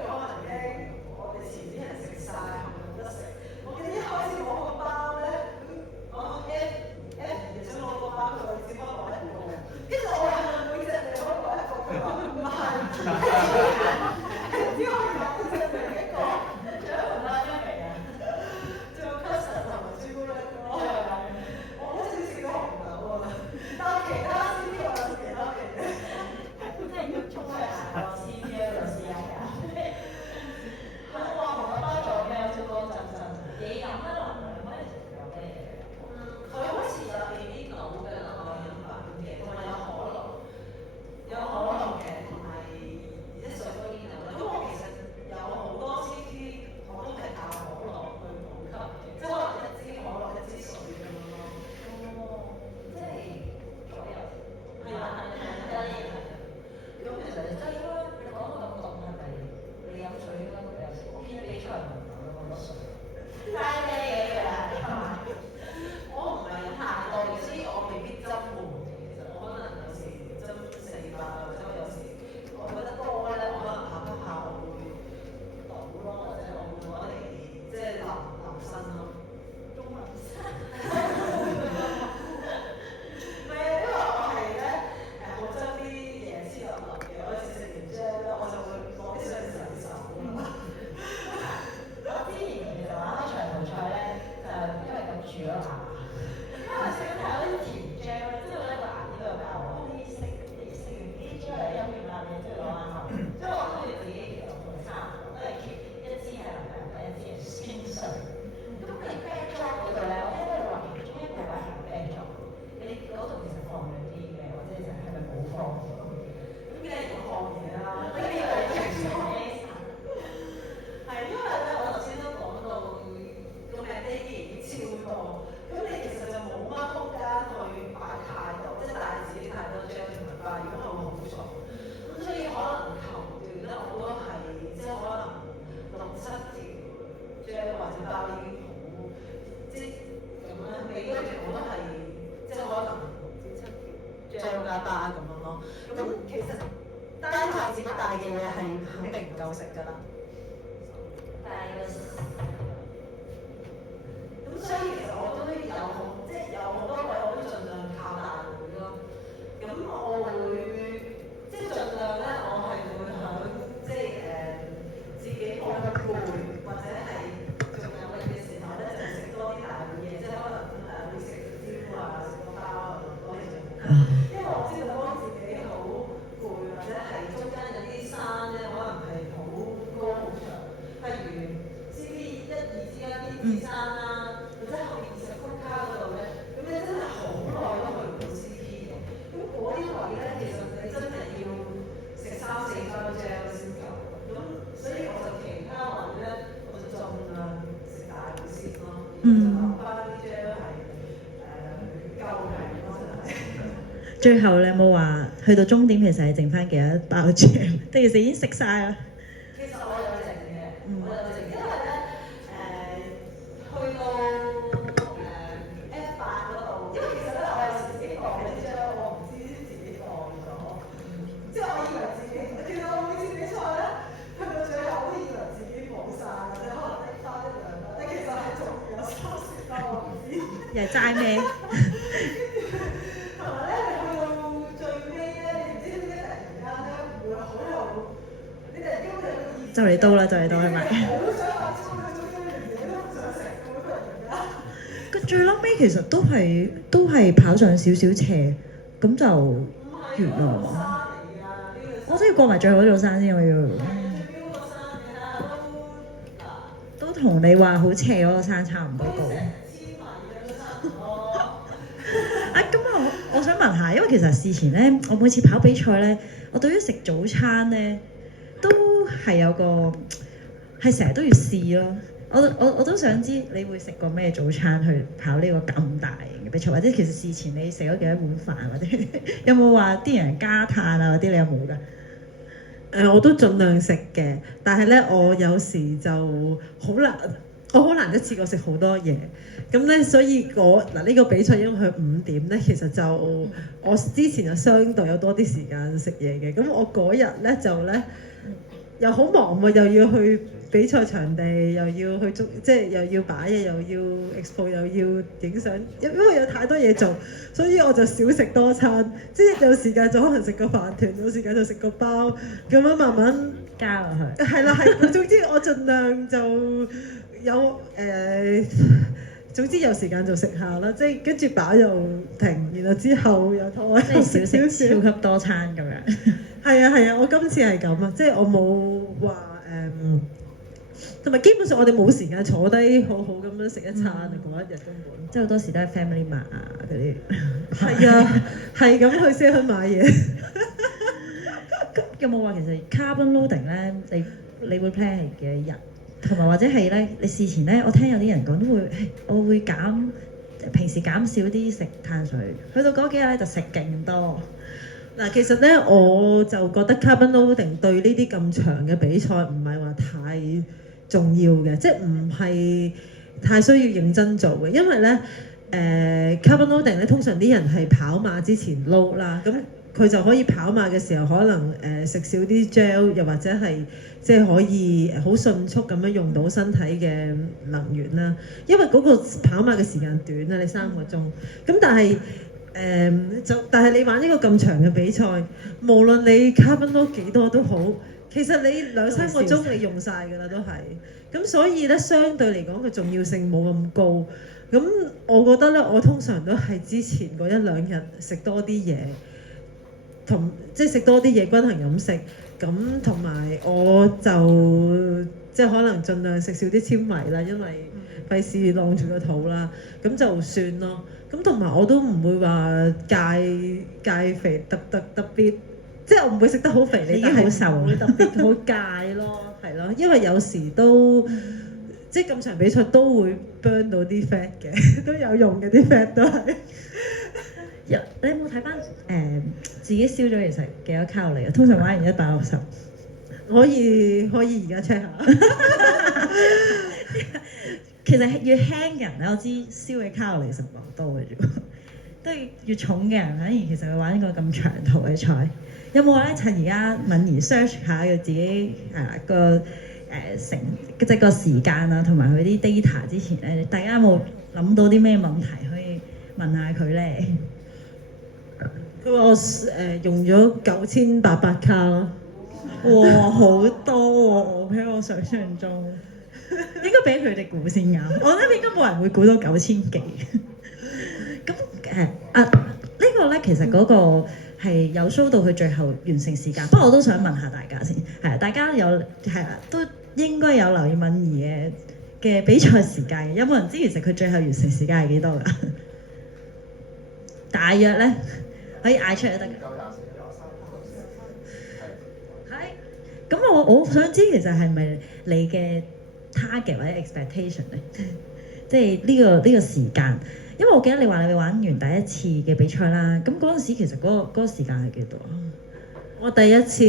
唔知7張巴咁樣咯。咁其實單靠自己帶嘅嘢係肯定唔夠食㗎啦。咁所以其實我都有好多位我都盡量靠大會咯。咁我會盡量咧，我係會響自己冇咁攰或者係仲有力嘅時候咧，就食多啲大會嘢，即係可能會食蕉啊、食個包啊咁多嘢就冇。因為我知道當自己好攰或者係中間有啲山咧，可能係好高好長，譬如 CP 1、2之間啲子山啦，或者後面20級卡嗰度咧，咁你真係好耐都去唔到 CP 嘅。咁嗰啲位咧，其實你真係要食3、4包啫先夠。咁所以我就其他位咧，我就盡量食大會先咯，就留翻啲啫係夠嘅咯，真係。最後你有冇話去到終點其實係剩翻幾多包 jam？定其實已經食晒啦？其實我有剩嘅，我有剩，因為咧去到F8嗰度，因為其實咧我有時自己放嘅 jam，我唔知自己放咗，即係我以為自己，其實我每次比賽咧，去到最後我都以為自己冇晒，或者可能拎翻1、2包，但其實係仲有30包，我唔知。又係齋咩？同埋咧，你去到最尾咧，你唔知點解突然間咧會好有，你突然間會有個意志。就嚟到啦，就嚟到係咪？好想話衝去中間，連自己都唔想食咁樣突然間。個最撚尾其實都係跑上少少斜，咁就完啦係嘛？我都要過埋最後嗰座山先，我要。都同你話好斜嗰個山差唔多高。啊，咁我想問下，因為其實事前咧，我每次跑比賽咧，我對於食早餐咧都係有個係成日都要試咯。我都想知你會食過咩早餐去跑呢個咁大型嘅比賽，或者其實事前你食咗幾多碗飯，或者有冇話啲人加碳啊嗰啲，你有冇㗎？我都盡量食嘅，但係咧我有時就我好難一次過食好多嘢，咁咧所以呢個比賽因為佢5點咧，其實就我之前就相對有多啲時間食嘢嘅，咁我嗰日咧就咧又好忙喎，又要去比賽場地，又要去即係又要擺嘢，又要 expo， 又要影相，因為有太多嘢做，所以我就少食多餐，即係有時間就可能食個飯團，有時間就食個包，咁樣慢慢加落去。係啦係，總之我盡量就有總之有時間就食下啦，即係跟住飽又停，然後之後又拖即係少食超級多餐咁樣。係啊，我今次係咁啊，即係我冇話同埋基本上我哋冇時間坐低好好咁樣食一餐啊，嗰一日根本。即係好多時都係 family mart 啊嗰啲。係啊，係咁去先去買嘢。咁有冇話其實 carbon loading 咧，你會 plan 係幾多日？同埋或者係咧，你事前咧，我聽有啲人講都會，我會平時減少啲食碳水，去到嗰幾日咧就食勁多。嗱，其實咧我就覺得 carbon loading 對呢啲咁長嘅比賽唔係話太重要嘅，即係唔係太需要認真做嘅，因為咧carbon loading 咧通常啲人係跑馬之前撈啦，咁佢就可以跑馬嘅時候可能食少啲 gel， 又或者係即係可以好迅速咁樣用到身體嘅能源啦，因為嗰個跑馬嘅時間短啊，你3個鐘，咁但係但係你玩呢個咁長嘅比賽，無論你 carbon load 幾多都好，其實你2、3個鐘你用晒㗎啦都係，咁所以咧相對嚟講嘅重要性冇咁高。咁我覺得咧，我通常都係之前嗰1、2日食多啲嘢，即係食多啲嘢，均衡飲食。咁同埋我就即係可能盡量食少啲纖維啦，因為費事晾住個肚啦，咁就算咯。咁同埋我都唔會話戒肥特別，即係我唔會食得好肥，你已經好瘦，唔會特別好戒咯，係咯，因為有時都即係咁長比賽都會 burn 到啲 fat 嘅，都有用嘅啲 fat 都係。你有冇睇翻自己燒咗其實幾多卡路里啊？通常玩完160，可以而家 check 下。其實越輕人咧，我知燒嘅卡路里實唔多嘅啫。都係越重嘅人，反而其實會玩呢個咁長途嘅賽。有冇咧趁而家敏儀 search 下佢自己個成即係個時間啊，同埋佢啲 data 之前咧，大家有冇諗到啲咩問題可以問下佢咧？佢話我用咗9800卡咯。哇，好多喎！比我想象中，應該俾佢哋估先啱。我覺得應該冇人會估到9000幾。咁呢個咧其實嗰個係有 show 到佢最後完成時間。不過我都想問下大家先，係大家有係啦，都應該有留意敏儀嘅比賽時間嘅。有冇人知其實佢最後完成時間係幾多㗎？大約咧可以嗌出嚟都得㗎。咁我想知其實係咪你嘅 target 或者 expectation 咧？即係呢個時間，因為我記得你話你玩完第一次嘅比賽啦，咁嗰陣時其實嗰個時間係幾多啊？我第一次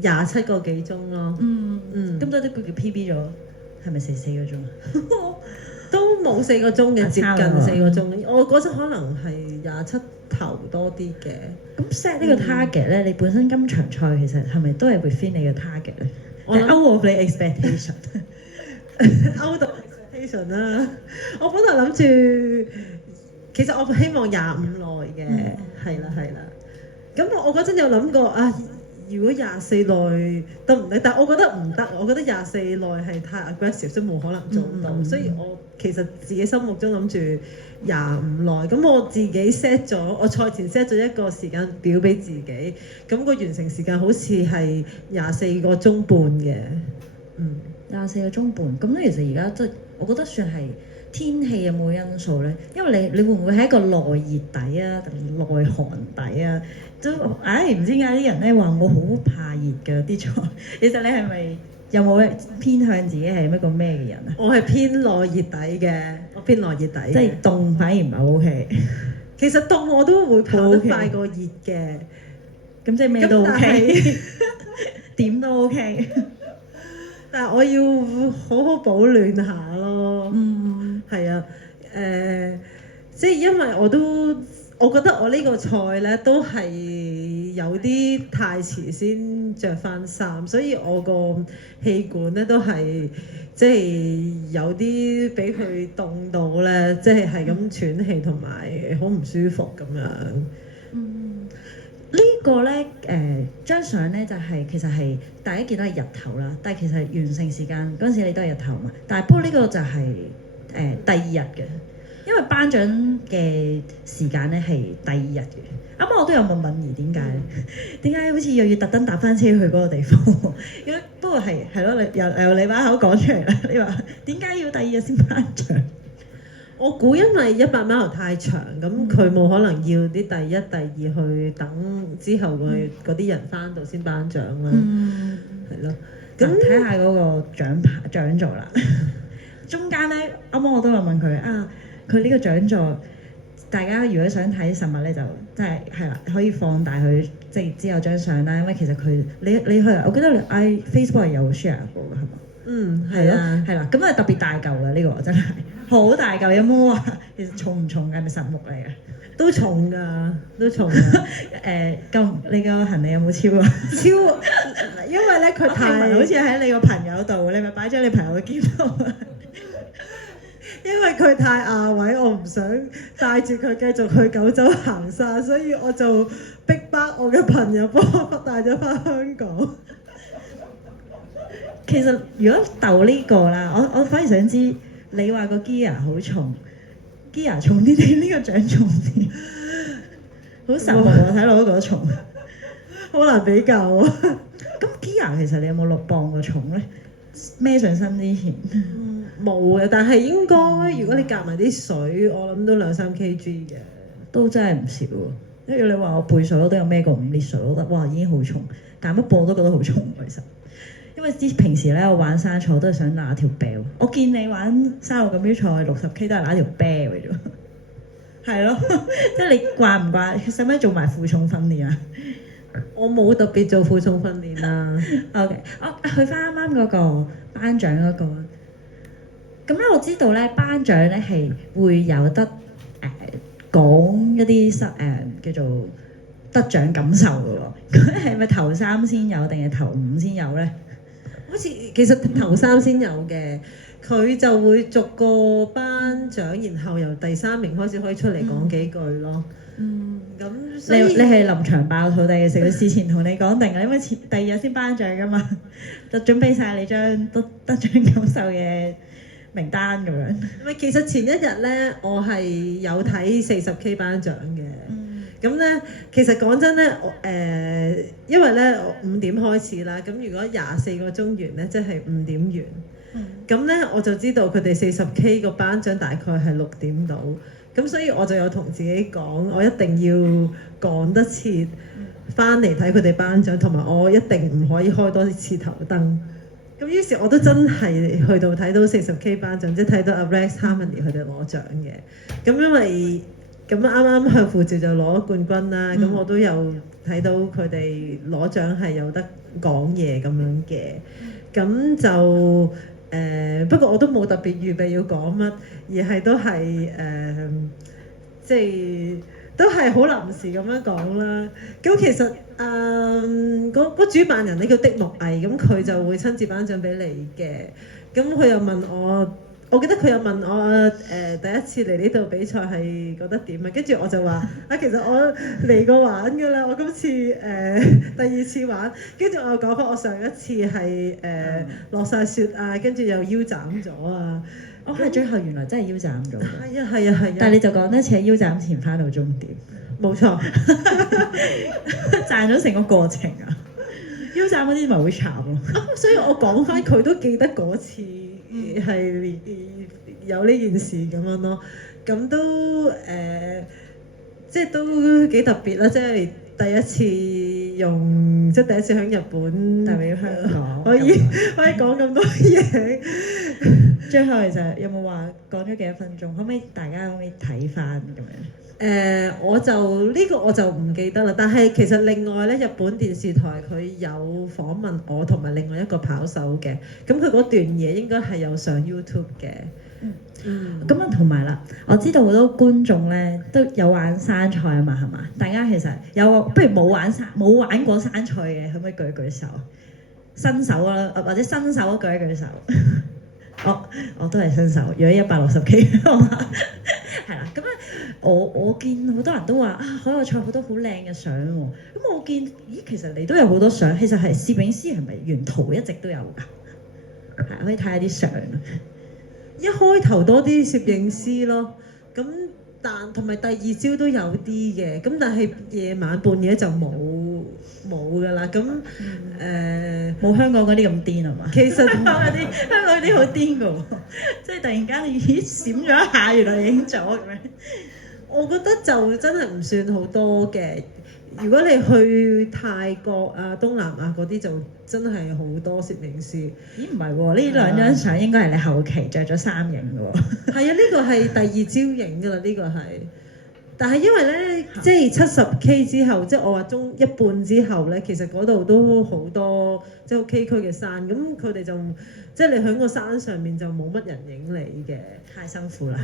27個幾鐘咯。咁多啲佢叫 PB 咗，係咪4個鐘啊？都冇4個鐘嘅，接近差唔多4個鐘。我嗰陣可能係27頭多啲嘅。咁 set 呢個 target 咧，你本身今場賽其實係咪都係 within 你嘅 target 咧？我諗 out of 你 expectation。 out of expectation 啦。我本來諗住，其實我希望25內嘅，係啦係啦。咁我嗰陣有諗過啊，如果24內得唔得？但係我覺得唔得，我覺得24內係太 aggressive，所以冇可能做到。所以我其實自己心目中諗住25內。咁我自己 set 咗，我賽前 set 咗一個時間表俾自己。咁個完成時間好似係24個鐘半嘅。24個鐘半，咁咧其實而家即係我覺得算係天氣有冇因素咧？因為你會唔會係一個內熱底啊，定內寒底啊？都唔知點解啲人咧話我好怕熱嘅啲賽。其實你係咪有冇偏向自己係一個咩嘅人啊？我係偏內熱底嘅，我偏內熱底嘅。即係凍反而唔係 OK。其實凍我都會跑得快過熱嘅。咁即係咩都 OK，點都 OK。但係我要好好保暖下咯。係啊，即係因為我覺得我呢個賽咧都係有啲太遲先着翻衫，所以我個氣管咧都係即係有啲俾佢凍到咧，即係係咁喘氣同埋好唔舒服咁樣。呢個咧張相咧就係其實係大家見到係日頭啦，但係其實完成時間嗰陣時你都係日頭嘛。但係不過呢個就係第二日嘅，因為頒獎嘅時間咧係第二日嘅。啱啱我都有問敏儀點解咧？點解好似又要特登搭翻車去嗰個地方？不過係咯，你由你把口講出嚟啦。你話點解要第二日先頒獎？我估因為100 mile 太長，咁佢冇可能要啲第一、第二去等之後嗰啲人翻到先頒獎啦。係咯。咁睇下嗰個獎座啦。中間咧，啱啱我都有問佢啊，佢呢個獎座，大家如果想睇實物咧，就真係啦，可以放大佢，即係之後張相啦。因為其實佢你去，我記得你 Facebook 係有 share 過㗎，係嘛？係啊，係啦，咁啊特別大嚿㗎呢個真係。好大嚿，有冇話其實重唔重㗎？係咪實木嚟嘅？都重㗎，都重㗎。咁你個行李有冇超啊？超，因為咧佢太好似喺你個朋友度，你咪擺咗你朋友嘅肩度啊？因為佢太亞位，我唔想帶住佢繼續去九州行山，所以我就逼迫我嘅朋友幫我帶咗翻香港。其實如果鬥呢個啦，我反而想知。你話個 gear 好重 ，gear 重啲定呢個獎重啲？好實喎，我睇落都覺得重，好難比較啊。咁 gear 其實你有冇6磅個重咧？孭上身之前冇嘅，但係應該如果你夾埋啲水，我諗都2-3 kg 嘅，都真係唔少喎。因為你話我背水我都有孭過5 litre水，我覺得哇已經好重，減一磅我都覺得好重其實。因為平時咧我玩山賽都係想拿條 bell， 我見你玩山路錦標賽60K 都係拿條 bell 嘅啫，係咯，即係你慣唔慣？使唔使做埋負重訓練啊？我冇特別做負重訓練啦。OK， 我去翻啱啱嗰個頒獎嗰個，咁咧我知道咧頒獎咧係會有得講一啲叫做得獎感受嘅喎。佢係咪頭3先有定係頭5先有咧？好似其實頭3先有嘅，佢就會逐個頒獎，然後由第3名開始可以出嚟講幾句咯。咁所以你係臨場爆肚定係食佢事前同你講定啊？因為第2日先頒獎㗎嘛，就準備晒你張得獎感受嘅名單咁樣。唔係，其實前一日咧，我係有睇40K 頒獎嘅。咁咧，其實講真咧，因為咧我5點開始啦，咁如果24個鐘完咧，即係5點完。咁咧我就知道佢哋40K 個頒獎大概係6點到。咁所以我就有同自己講，我一定要趕得切翻嚟睇佢哋頒獎，同埋我一定唔可以開多次頭燈。咁於是我都真係去到睇到40K 頒獎，即係睇到阿 Rex Harmony 佢哋攞獎嘅。咁因為咁啱啱向富照就攞冠軍啦，咁我都有睇到佢哋攞獎係有得講嘢咁樣嘅。咁就不過我都冇特別預備要講乜，而係都係即係都係好臨時咁樣講啦。咁其實嗰主辦人咧叫的木毅，咁佢就會親自頒獎俾你嘅。咁佢又問我記得佢又問我第一次嚟呢度比賽係覺得點啊？跟住我就話其實我嚟過玩㗎啦，我今次第2次玩，跟住我又講翻我上一次係落晒雪啊，跟住又腰斬咗啊。係最後原來真係腰斬咗。係啊。但係你就講得似係腰斬前翻到終點。冇錯。賺咗成個過程啊！腰斬嗰啲咪好慘咯。所以我講翻佢都記得嗰次係有呢件事咁樣咯。咁都即係都幾特別啦，即係第一次即係第一次喺日本代表香港可以講咁多嘢。最後其實有冇話講咗幾多分鐘？可唔可以大家可唔可以睇翻咁樣？我就呢個我就唔記得啦。但係其實另外咧，日本電視台佢有訪問我同埋另外一個跑手嘅。咁佢嗰段嘢應該係有上 YouTube 嘅。咁啊，同埋啦，我知道好多觀眾咧都有玩山賽啊嘛，係嘛？大家其實不如冇玩過山賽嘅，可唔可以舉手？新手啦，或者新手都舉一舉手。我都係新手，如果160K 係啦。咁咧，我見好多人都話海外賽好多好靚嘅相喎。咁我見其實你都有好多相，其實係攝影師係咪沿途一直都有㗎？係可以睇下啲相。一開頭多啲攝影師咯，咁同埋第2朝都有啲嘅，咁但係夜晚半夜就冇㗎啦。咁冇香港嗰啲咁癲啊嘛。其實香港嗰啲好癲㗎喎，即係突然間你閃咗一下，原來你影咗咁樣。我覺得就真係唔算好多嘅。如果你去泰國啊、東南亞嗰啲就真係好多攝影師。咦唔係喎，呢2張相應該係你後期着咗衫影嘅喎。係啊，呢個係第2朝影㗎啦，呢個係。但係因為咧，即係70K 之後，即係我話中一半之後咧，其實嗰度都好多即係好崎嶇嘅山，咁佢哋就即係你喺個山上面就冇乜人影你嘅，太辛苦啦。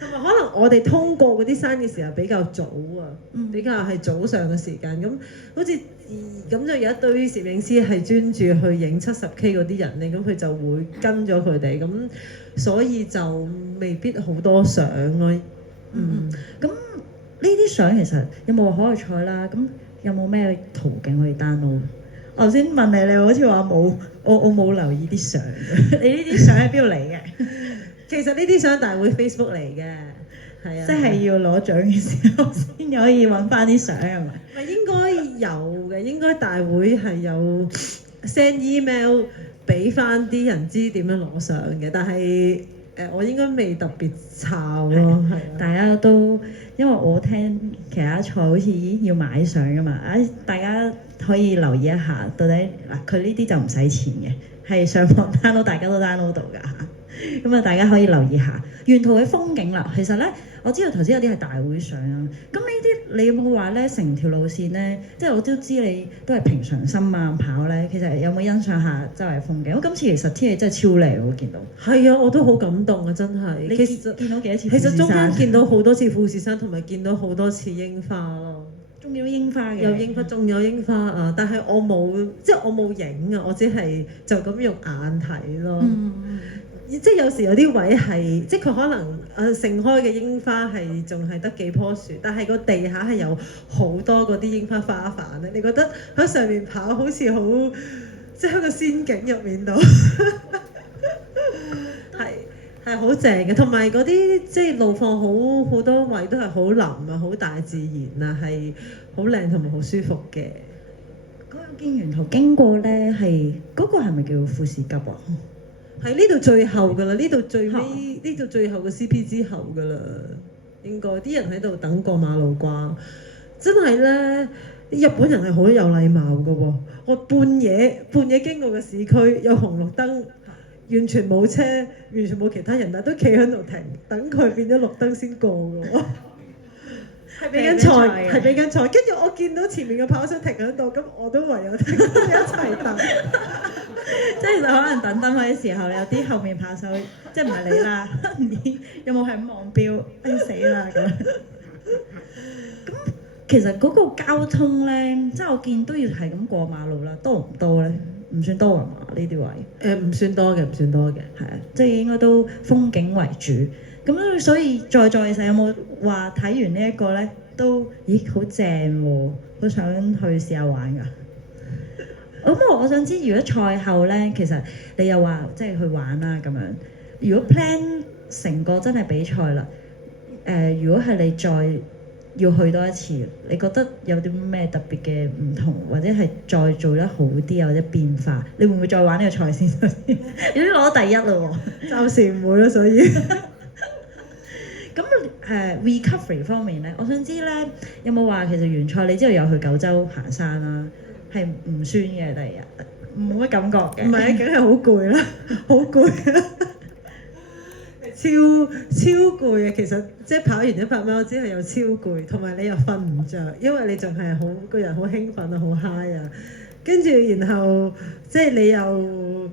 同埋可能我哋通過嗰啲山嘅時候比較早啊，比較係早上嘅時間，咁好似咁就有一堆攝影師係專注去影70K 嗰啲人咧，咁佢就會跟咗佢哋，咁所以就未必好多相咯。咁呢啲相其實有冇海外賽啦？咁有冇咩途徑可以 download？我頭先問你，你好似話冇，我冇留意啲相。你呢啲相喺邊度嚟嘅？其實呢啲相大會 Facebook 嚟嘅，係啊，即係要攞獎嘅時候先可以揾翻啲相係咪？咪應該有嘅，應該大會係有 send email 俾翻啲人知點樣攞相嘅，但係我應該未特別抄咯，係啊。大家都因為我聽其他賽好似要買相㗎嘛，大家可以留意一下，到底佢呢啲就唔使錢嘅，係上網 download，大家都 download 到㗎嚇。咁啊，大家可以留意下沿途嘅風景啦。其實咧，我知道頭先有啲係大會上啊，咁呢啲你有冇話咧成條路線咧，即係我都知你都係平常心慢跑咧，其實有冇欣賞下周圍風景？我今次其實天氣真係超靚，我見到。係啊，我都好感動啊，真係。你其實見到幾多次？其實中間見到好多次富士山，同埋見到好多次櫻花咯。仲有櫻花嘅。有櫻花，仲有櫻花啊！但係我冇，即係我冇影啊，我只係就咁用眼睇咯。即係有時有啲位係，即係佢可能盛開嘅櫻花係仲係得幾棵樹，但係個地下係有好多嗰啲櫻花花瓣咧。你覺得喺上面跑好似好，即係喺個仙境入面度，係好正嘅。同埋嗰啲即係路況好多位都係好腍啊，好大自然啊，係好靚同埋好舒服嘅。嗰個見沿途經過咧，係嗰個係咪叫富士急啊？喺呢度最後㗎啦，呢度最尾呢度最後嘅 CP 之後㗎啦，應該啲人喺度等過馬路啩，真係咧，日本人係好有禮貌㗎喎。我半夜經過個市區，有紅綠燈，完全冇車，完全冇其他人，但都企喺度停，等佢變咗綠燈先過㗎喎。係俾緊菜，係俾緊菜，跟住我見到前面嘅跑手停喺度，咁我都唯有停一齊等。即係其實可能等燈嘅時候，有啲後面跑手，即係唔係你啦，有冇係咁望錶？哎死啦咁。咁其實嗰個交通咧，即係我見都要係咁過馬路啦，多唔多咧？唔算多啊嘛，呢啲位。唔算多嘅，唔算多嘅。係啊，即係應該都風景為主。咁所以在其實有冇話睇完呢一個咧，都咦好正喎，好想去試下玩㗎。咁我想知，如果賽後咧，其實你又話即係去玩啦咁樣。如果 plan 成個真係比賽啦，如果係你再要去多一次，你覺得有啲咩特別嘅唔同，或者係再做得好啲，或者變化，你會唔會再玩呢個賽先？已經攞第一啦喎，暫時唔會啦，所以。咁recovery 方面咧，我想知咧有冇話其實完賽你之後有去九州行山啦，係唔酸嘅第二日，冇乜感覺嘅。唔係啊，梗係好攰啦，好攰啊，超攰啊！其實即係跑完100米之後又超攰，同埋你又瞓唔着，因為你仲係好個人好興奮啊，好 high 啊，跟住然後即係你有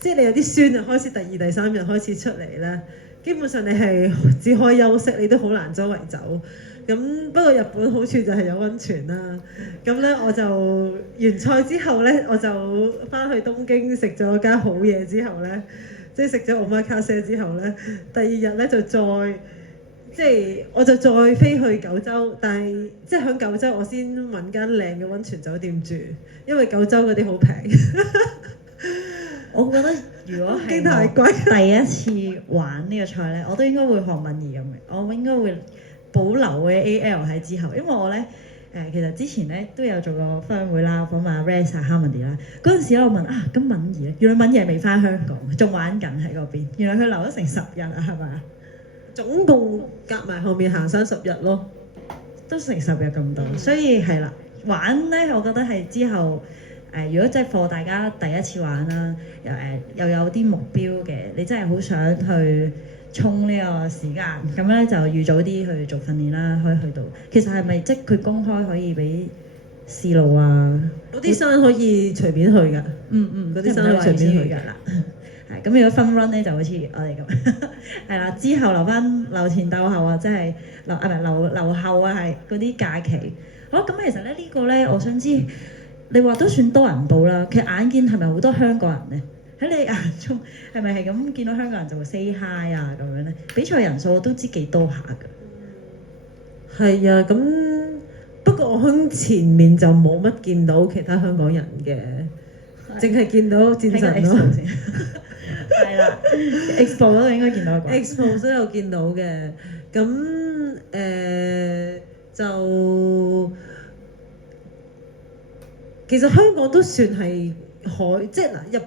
啲酸啊，開始第2、第3日開始出嚟咧。基本上你係只可以休息，你都好難周圍走。咁不過日本好處就係有溫泉啦。咁咧我就完賽之後咧，我就翻去東京食咗間好嘢之後咧，即係食咗 omakase 之後咧，第2日咧就我就再飛去九州，但係即係喺九州我先揾間靚嘅溫泉酒店住，因為九州嗰啲好平。我覺得如果係太貴第一次玩呢個賽咧，我都應該會學敏儀咁嘅，我應該會保留嘅 AL 喺之後，因為我咧其實之前咧都有做過分享會啦，訪問阿 Res 啊 Harmony 啦，嗰陣時我問咁敏儀咧，原來敏儀係未翻香港，仲玩緊喺嗰邊，原來佢留咗成10日啊，係咪啊？總共夾埋後面行山10日咯，都成10日咁多，所以係啦，玩咧我覺得係之後。如果即係 for 大家第一次玩啦，又有啲目標嘅，你真係好想去衝呢個時間，咁咧就預早啲去做訓練啦，可以去到。其實係咪即係佢公開可以俾試路啊？嗰啲山可以隨便去㗎。嗰啲山可以隨便去㗎啦。係咁，如果分 run 咧就好似我哋咁，係啦。之後留前鬥後啊，即係留後啊，係嗰啲假期。好咁，其實咧呢個咧，我想知。你話都算多人報啦，其實眼見係咪好多香港人咧？喺你眼中係咪係咁見到香港人就會 say hi 啊咁樣咧？比賽人數我都知幾多下㗎。係啊，咁不過我喺前面就冇乜見到其他香港人嘅，淨係見到戰神咯。係啦，Expo 都應該見到啩。Expo 都有見到嘅，咁就。其實香港都算係即係嗱，日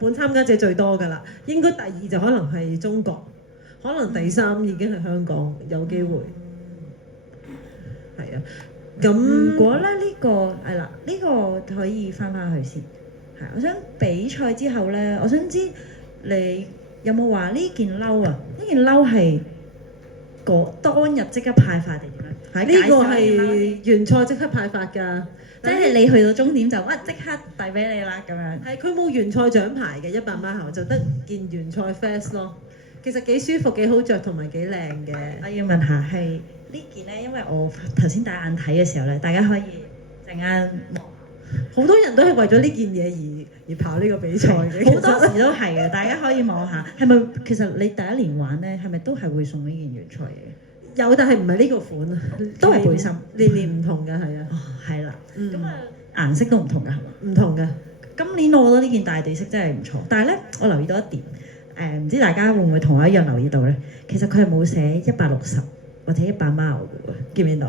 本參加者最多㗎啦，應該第2就可能係中國，可能第3已經係香港有機會。係啊，咁如果咧呢個係啦，呢個可以翻去先。係，我想比賽之後咧，我想知你有冇話呢件褸啊？呢件褸係當日即刻派發定點樣？呢個介紹係原賽即刻派發㗎，即係你去到終點就即刻遞俾你啦咁樣。係佢冇原賽獎牌嘅100 mile 後就得件原賽 vest 咯。其實幾舒服、幾好着同埋幾靚嘅。我要問下係呢件咧，因為我頭先打眼睇嘅時候咧，大家可以陣間望。好多人都係為咗呢件嘢而跑呢個比賽嘅。好多時都係嘅，大家可以望下，係咪其實你第一年玩咧，係咪都係會送呢件原賽嘅？有，但係唔係呢個款啊，都係背心，年年唔同嘅，係啊。哦，係啦，嗯咁顏色都唔同㗎，係嘛？唔同嘅。今年我覺得呢件大地色真係唔錯，但係咧，我留意到一點，唔知大家會唔會同我一樣留意到咧？其實佢係冇寫160或者100 mile 嘅，見唔見到？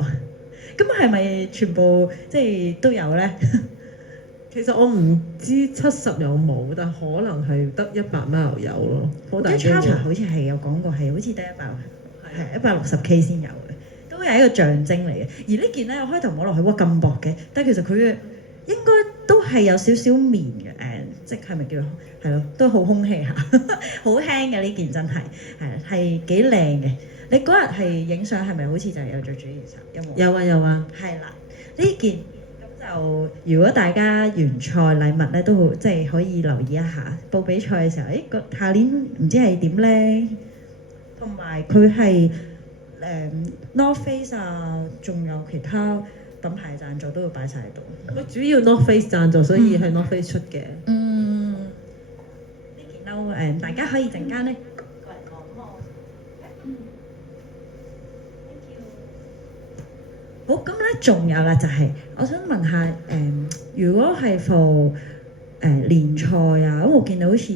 咁係咪全部即係都有咧？其實我唔知70有冇，但可能係得100 mile 有咯，好大機會。Charter 好似係有講過係好似得160K 先有嘅，都係一個象徵嚟嘅。而呢件咧，我開頭摸落去哇咁薄嘅，但係其實佢嘅應該都係有少少棉嘅，即係咪叫係咯，都好空氣下，好輕嘅呢件真係係幾靚嘅。你嗰日係影相係咪好似就係有着住呢件衫？有冇？有啊有啊。係啦，呢件咁就如果大家原賽禮物咧都好，即係可以留意一下。報比賽嘅時候，個下年唔知係點咧？同埋佢係North Face 啊，仲有其他品牌贊助都會擺晒喺度。佢主要 North Face 贊助，所以係 North Face 出嘅。呢件褸大家可以陣間咧過嚟望一望。好，咁咧仲有啦，就係、我想問下如果係 for 聯賽啊，咁我見到好似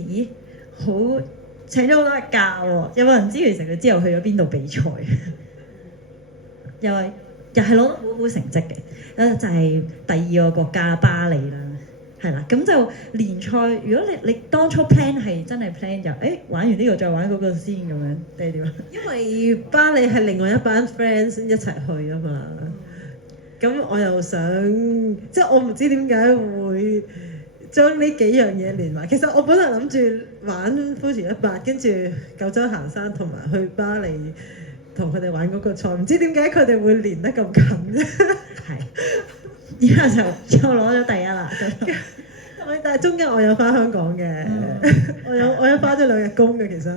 好請咗好多日假喎，有冇人知其實佢之後去咗邊度比賽？又係攞到好好成績嘅，就係第2個國家巴黎啦，係啦，咁就聯賽。如果你當初 plan 係真係 plan 就玩完呢個再玩嗰個先咁樣，定係點啊？因為巴黎係另外一班 friends 一齊去啊嘛，咁我又想，即係我唔知點解會將呢幾樣嘢連埋。其實我本來諗住玩富士100，跟住九州行山同埋去巴黎同佢哋玩嗰個賽，唔知點解佢哋會連得咁近啫。係，然後就又攞咗第一啦。但係中間我有翻香港嘅，我有翻咗2日工嘅其實。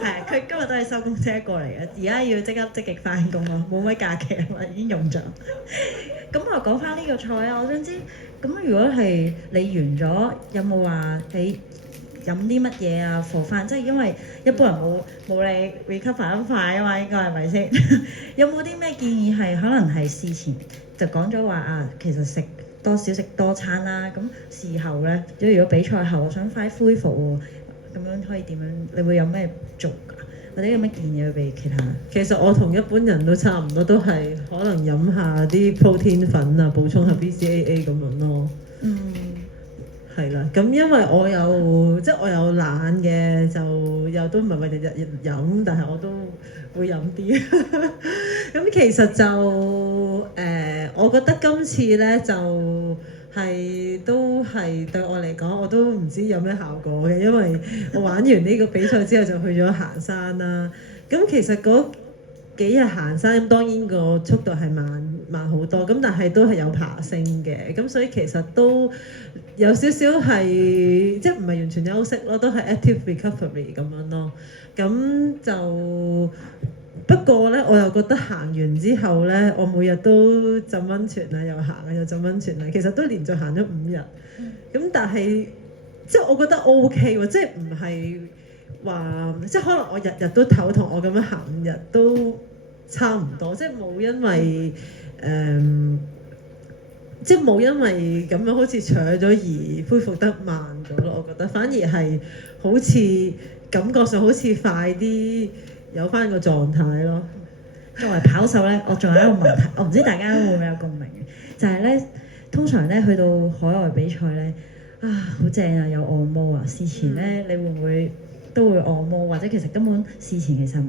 係，佢今日都係收工車過嚟嘅，而家要即刻積極翻工咯，冇乜假期啊嘛，已經用咗。咁我講翻呢個賽啊，我想知，咁如果係你完咗，有冇話你飲啲乜嘢啊？for 飯，即係因為一般人冇你 recover 咁快啊嘛，應該係咪先？有冇啲咩建議係可能係事前就講咗話啊？其實食多少食多餐啦，咁事後咧，如果比賽後我想快恢復喎，咁樣可以點樣？你會有咩做㗎？或者有咩建議去俾其他？其實我同一般人都差唔多，都係可能飲下啲 protein 粉啊，補充下 BCAA 咁樣咯。係啦，咁因為我有懶嘅，就又都唔係話日日飲，但係我都會飲啲。咁其實就我覺得今次咧就都係對我嚟講，我都唔知有咩效果嘅，因為我玩完呢個比賽之後就去咗行山啦。咁其實嗰幾日行山，當然個速度係慢好多，咁但係都係有爬升嘅，咁所以其實都有少少係即係唔係完全休息咯，都係 active recovery 咁樣咯。咁就不過咧，我又覺得行完之後咧，我每日都浸溫泉啊，又行啊，又浸溫泉啊，其實都連續行咗5日。咁但係即係我覺得 OK 喎，即係唔係話即係可能我日日都頭痛，我咁樣行5日都差唔多，即係冇因為即係冇因為咁樣好似搶咗而恢復得慢咗咯。我覺得反而係好似感覺上好似快啲有翻個狀態咯。作為跑手咧，我仲有一個問題，我唔知大家會唔會有共鳴嘅，就係咧，通常咧去到海外比賽咧，好正啊，有按摩啊，事前咧你會唔會都會按摩，或者其實根本事前其實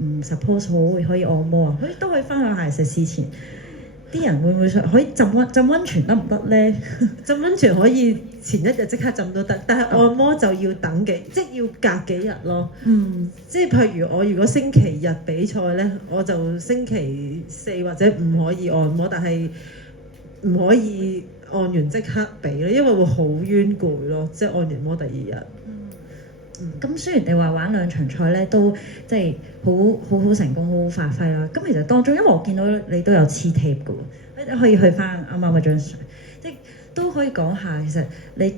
唔 suppose 好可以按摩啊？都可以分享下其實事前啲人會唔會想可以浸温泉得唔得咧？浸温泉可以前一日即刻浸都得，但係按摩就要等即係要隔幾日咯。即係譬如我如果星期日比賽咧，我就星期4或者5可以按摩，但係唔可以按完即刻俾咯，因為會好冤攰咯，即係按完摩第二日。咁雖然你話玩2場賽咧，都即係好成功，好發揮啦。咁其實當中，因為我見到你都有黐 tape 嘅喎，你可以去翻啱啱嗰張相，即係都可以講下其實你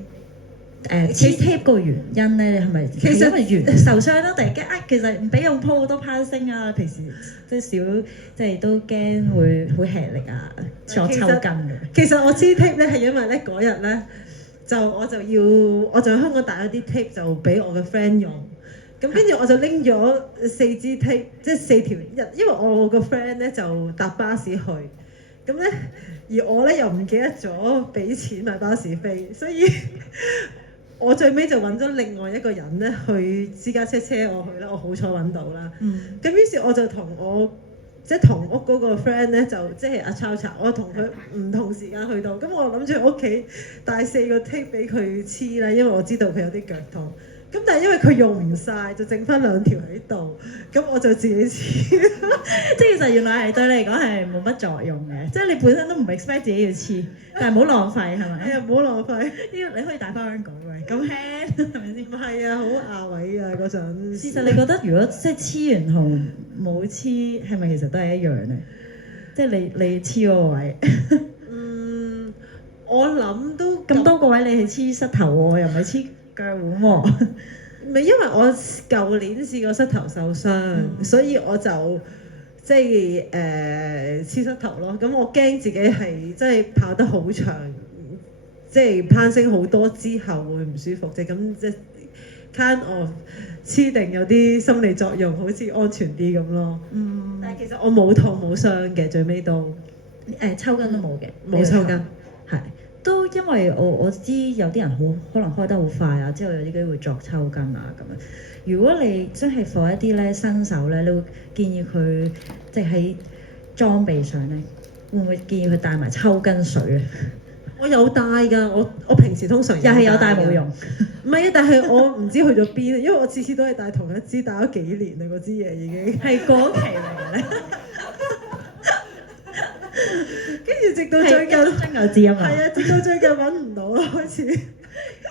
黐 tape 個原因咧，你係咪其實因為受傷啦，突然間其實唔俾用鋪好多攀升啊，平時即係少即係都驚會好吃力啊，作抽筋嘅。其實我黐 tape 咧係因為咧嗰日咧。我就喺香港帶咗啲 tape 就俾我嘅 friend 用，咁跟住我就拎咗4支 tape，即係4條，因為我個 friend 咧就搭巴士去，咁咧而我咧又唔記得咗俾錢買巴士飛，所以我最尾就揾咗另外一個人咧去私家車車我去啦，我好彩揾到啦。咁於是我就同我即係同屋嗰個 friend 咧，就即係阿抄查，我同佢唔同時間去到，咁我諗住屋企帶4個 tape 俾佢黐啦，因為我知道佢有啲腳痛。咁但係因為佢用唔晒，就剩翻2條喺度，咁我就自己黐。即係其實原來係對你嚟講係冇乜作用嘅，即係你本身都唔 expect 自己要黐，但係唔好浪費係咪？係啊，唔好浪費。你可以帶翻香港嘅，咁輕係咪先？唔係啊，好亞位啊嗰陣。事實你覺得如果即係黐完同冇黐係咪其實都係一樣咧？即係你黐嗰個位。我諗都咁多個位你係黐膝頭喎，又唔係黐腳腕喎。唔係因為我舊年試過膝頭受傷，所以我就即係黐膝頭咯。咁我驚自己係即係跑得好長，即係攀升好多之後會唔舒服啫。咁即係 kind of 黐定有啲心理作用，好似安全啲咁咯。但係其實我冇痛冇傷嘅，最尾都抽筋都冇嘅，冇抽筋，係。都因為我知有啲人可能開得好快啊，之後有啲機會作抽筋啊咁樣。如果你真係放一啲咧新手咧，你會建議佢即係喺裝備上咧，會唔會建議佢帶埋抽筋水啊？我有帶㗎，我平時通常又係有帶冇用。唔係啊，但係我唔知去咗邊，因為我次次都係帶同一支，帶咗幾年啦，嗰支嘢已經係過期嚟嘅咧。跟住直到最近真有知啊嘛。係啊，直到最近揾唔到啦，開始。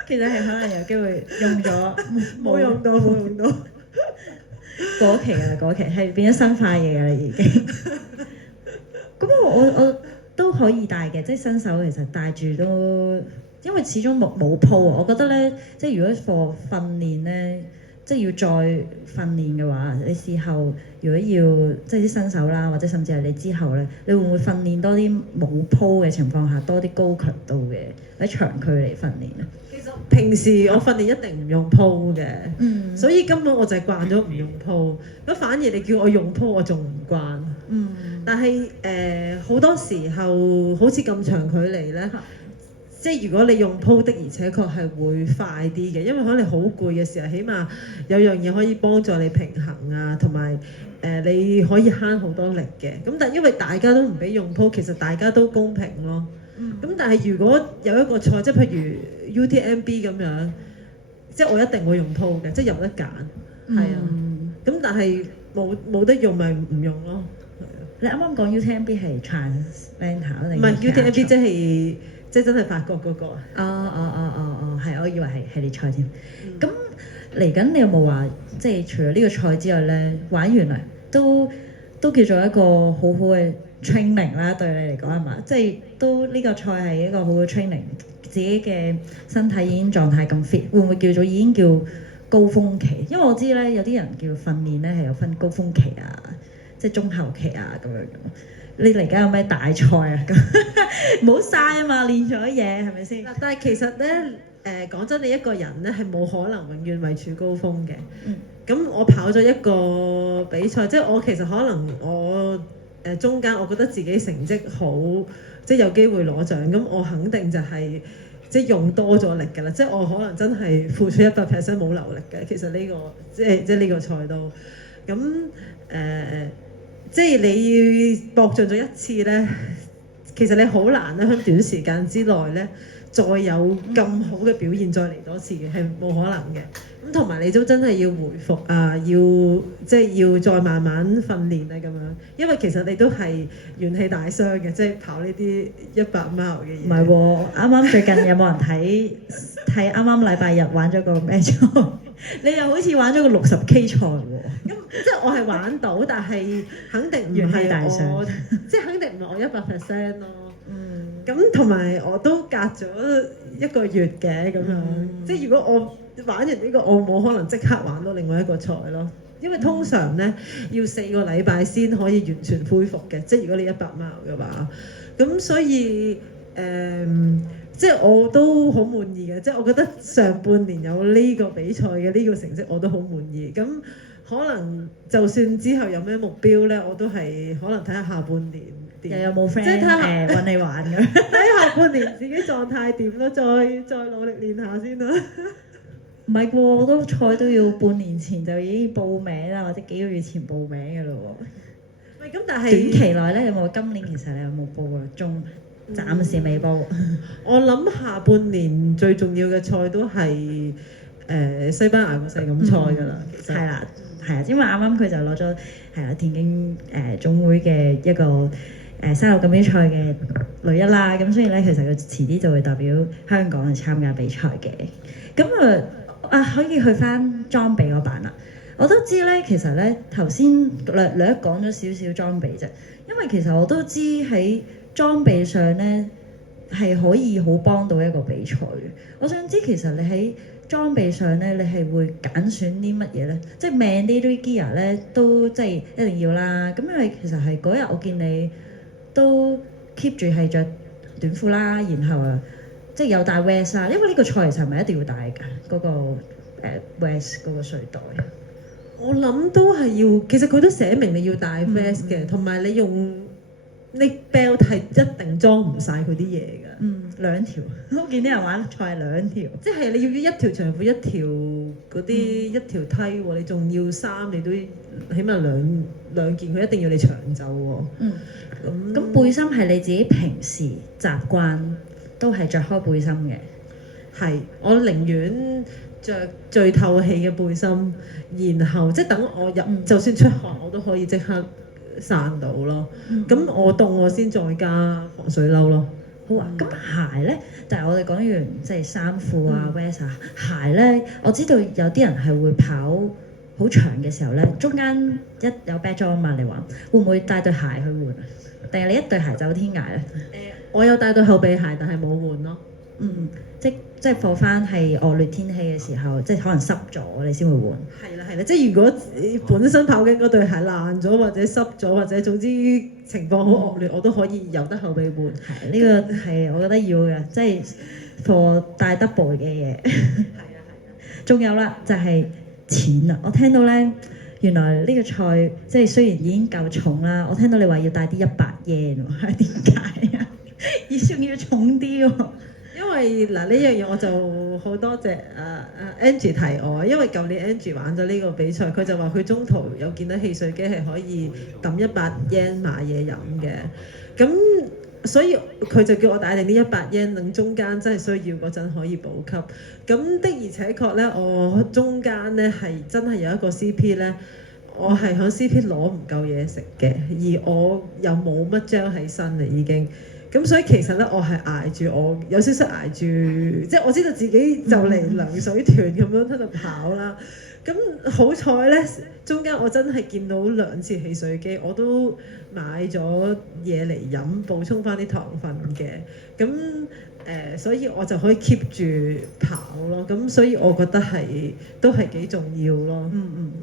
其實係可能有機會用咗，冇用到。過期㗎啦，過期係變咗生化嘢㗎啦已經。咁我都可以帶嘅，即係新手其實帶住都，因為始終冇鋪啊。我覺得咧，即係如果課訓練咧，即係要再訓練嘅話，你事後如果要即係啲新手啦，或者甚至係你之後咧，你會唔會訓練多啲冇鋪嘅情況下，多啲高強度嘅喺長距離訓練啊？其實平時我訓練一定唔用鋪嘅，所以根本我就係慣咗唔用鋪。咁反而你叫我用鋪，我仲唔慣。但係好多時候好似咁長距離咧。即係如果你用鋪的，而且確係會快啲嘅，因為可能你好攰嘅時候，起碼有樣嘢可以幫助你平衡啊，同埋你可以慳好多力嘅。咁但係因為大家都唔俾用鋪，其實大家都公平咯。咁但係如果有一個賽，即係譬如 UTMB 咁樣，即係我一定會用鋪嘅，即係有得揀。係啊。咁但係冇得用咪唔用咯。你啱啱講 UTMB 係 Trans-Atlantic 定？唔係 UTMB 即係真係法國嗰個啊！係，我以為係你賽添。咁嚟緊你有冇話，即係除咗呢個賽之外咧，玩完啦，都叫做一個好好嘅 training 啦，對你嚟講係嘛？即係都呢個賽係一個好嘅 training，自己嘅身體已經狀態咁 fit，會唔會叫做已經叫高峰期？因為我知咧有啲人叫訓練咧係有分高峰期啊，即係中後期啊咁樣。你嚟緊有咩大賽啊？咁唔好嘥啊嘛，練咗嘢係咪先？但係其實咧，講真，你一個人咧係冇可能永遠位處高峰嘅。咁我跑咗一個比賽，即係我其實可能我中間我覺得自己成績好，即係有機會攞獎，咁我肯定就係即係用多咗力㗎啦。即係我可能真係付出100% 冇留力嘅。其實呢個即係呢個賽都咁即係你搏盡咗一次咧，其實你好難咧喺短時間之內咧，再有咁好嘅表現再嚟多次嘅，係冇可能嘅。咁同埋你都真係要回復啊，要再慢慢訓練啊咁樣，因為其實你都係元氣大傷嘅，即係跑呢啲100 mile 嘅嘢。唔係喎，啱啱最近有冇人睇啱啱禮拜日玩咗個咩賽？你又好似玩咗個60K 賽喎。咁即係我係玩到，但係肯定唔元氣係大傷我，即係肯定唔係我100% 咯。嗯。咁同埋我都隔咗1個月嘅咁樣，即係如果我玩完呢個，我冇可能即刻玩到另外一個賽咯。因為通常咧要4個禮拜先可以完全恢復嘅，即係如果你100 mile 嘅話，咁所以即係我都好滿意嘅，即係我覺得上半年有呢個比賽嘅呢個成績我都好滿意。咁可能就算之後有咩目標咧，我都係可能睇下下半年點，又有冇即係 friend 睇下揾你玩咁？睇下半年自己狀態點咯，再努力練下先啦。唔係喎，我都賽都要半年前就已經報名啦，或者幾個月前報名嘅咯喎。喂，咁但係短期內咧有冇？今年其實你有冇報啊？仲暫時未報。我諗下半年最重要嘅賽都係西班牙個世錦賽㗎啦。係啦，係啊，因為啱啱佢就攞咗係啦田徑總會嘅一個沙漏錦標賽嘅女一啦，咁所以咧其實佢遲啲就會代表香港去參加比賽嘅。咁可以去翻裝備嗰版啦。我都知咧，其實咧頭先略講咗少少裝備啫，因為其實我都知喺裝備上咧係可以好幫到一個比賽嘅。我想知其實你喺裝備上咧，你係會揀選啲乜嘢咧？即係 mandatory gear 咧都即係一定要啦。咁因為其實係嗰日我見你都 keep 住係着短褲啦，然後即係有帶 vest 啦。因為呢個賽其實係咪一定要帶㗎？嗰個vest 嗰個睡袋。我諗都係要，其實佢都寫明你要帶 vest 嘅，同埋你用 neck belt 係一定裝唔晒佢啲嘢㗎。2條，我見啲人玩賽係2條，即係你要一條長褲，一條嗰啲一條梯喎，你仲要衫，你都起碼兩件，佢一定要你長袖喎。咁背心係你自己平時習慣都係着開背心嘅。係，我寧願着最透氣嘅背心，然後即係等我就算出汗，我都可以即刻散到咯。咁我凍我先再加防水褸咯。好啊，咁鞋咧，但係我哋講完即係衫褲啊、vest 啊，鞋咧，我知道有啲人係會跑好長嘅時候咧，中間一有 back 裝啊嘛，你話會唔會帶對鞋去換啊？定係你一對鞋走天涯咧？我有帶對後備鞋，但係冇換咯。即係放翻係惡劣天氣嘅時候，即係可能濕咗你先會換。係啦，即係如果本身跑緊嗰對鞋爛咗或者濕咗或者總之情況好惡劣，我都可以由得後備換。係呢個係我覺得要嘅，即係 for 帶 double 嘅嘢。係啊。仲有啦，就係錢啦。我聽到咧，原來呢個賽即係雖然已經夠重啦，我聽到你話要帶啲100 yen 喎，係點解啊？而仲要重啲喎。因為嗱呢樣嘢我就好多謝Angie 提我，因為舊年 Angie 玩咗呢個比賽，佢就話佢中途有見到汽水機係可以抌100 yen 買嘢飲嘅，咁所以佢就叫我帶定啲100 yen，等中間真係需要嗰陣可以補給。咁的而且確咧，我中間咧係真係有一個 CP 咧，我係響 CP 攞唔夠嘢食嘅，而我又冇乜張喺身啦已經。咁所以其實咧，我係捱住，我有少少捱住，即係我知道自己就嚟涼水團咁樣喺度跑啦。咁好彩咧，中間我真係見到2次汽水機，我都買咗嘢嚟飲，補充翻啲糖分嘅。咁所以我就可以 keep 住跑咯。咁所以我覺得都係幾重要咯。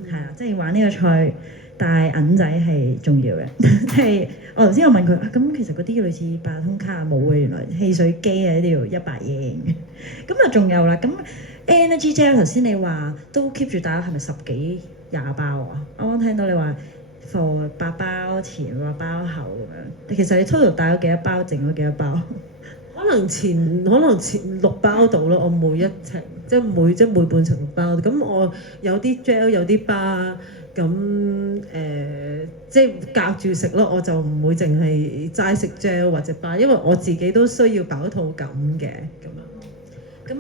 係啊，即係玩呢個賽帶銀仔係重要嘅。係我頭先我問佢，咁其實嗰啲類似八達通卡冇嘅，原來汽水機啊一定要100 yen 嘅。咁啊仲有啦，咁 energy gel 頭先你話都 keep 住帶，係咪10幾20包啊？啱啱聽到你話 for 8包前8包後咁樣，其實你 total 帶咗幾多包，剩咗幾多包？可可能前6包到咯，我每一程即係每半程6包。咁我有啲 gel 有啲 bar，咁即係隔住食咯，我就唔會淨係齋食 gel 或者 bar，因為我自己都需要飽肚感嘅咁樣。咁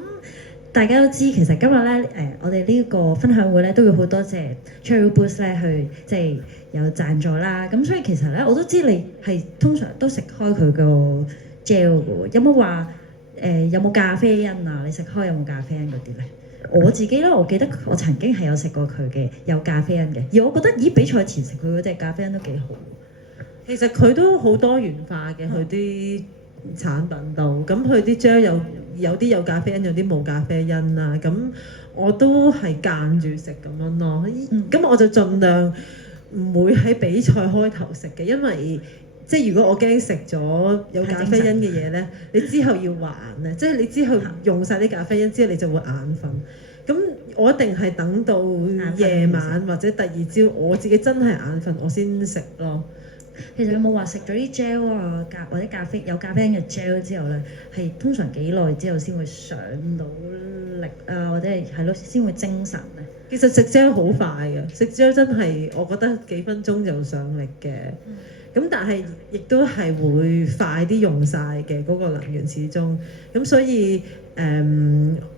大家都知，其實今日咧我哋呢個分享會咧都要好多謝 Cherry Boost 咧去即係有贊助啦。咁所以其實咧我都知你係通常都食開佢個 gel 嘅喎，有冇話有冇咖啡因啊？你食開有冇咖啡因嗰啲咧？我自己咧，我記得我曾經係有食過佢嘅有咖啡因嘅，而我覺得咦比賽前食佢嗰隻咖啡因都幾好。其實佢都好多元化嘅，佢啲產品度，咁佢啲 gel 有啲有咖啡因，有啲冇咖啡因啦。咁我都係間住食咁樣咯。咁我就盡量唔會喺比賽開頭食嘅，因為即係如果我驚食咗有咖啡因嘅嘢咧，你之後要還啊，即係你之後用晒啲咖啡因之後，你就會眼瞓。咁我一定係等到夜晚或者第二朝，我自己真係眼瞓，我先食咯。其實有冇話食咗啲 gel 啊或者有咖啡因嘅 gel 之後咧，係通常幾耐之後先會上到力啊，或者係咯先會精神咧？其實食 gel 好快嘅，食 gel 真係我覺得幾分鐘就上力嘅。咁但係亦都係會快啲用晒嘅嗰個能源始終。咁所以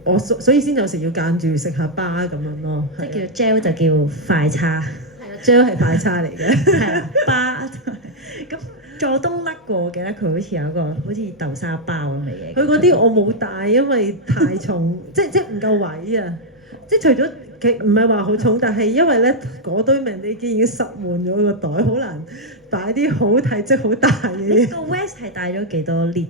我所以先有時要間住食下巴咁樣咯。即係叫 gel 就叫快叉。係啊，gel 係快叉嚟嘅。係啊，巴咁佐冬甩過，我記得佢好似有一個好似豆沙包咁嘅嘢。佢嗰啲我冇帶，因為太重，即唔夠位啊！即除咗唔係話好重，但係因為咧嗰堆命你已經塞滿咗個袋，好難擺啲好體積好大嘅嘢。個 West 係帶咗幾多 lit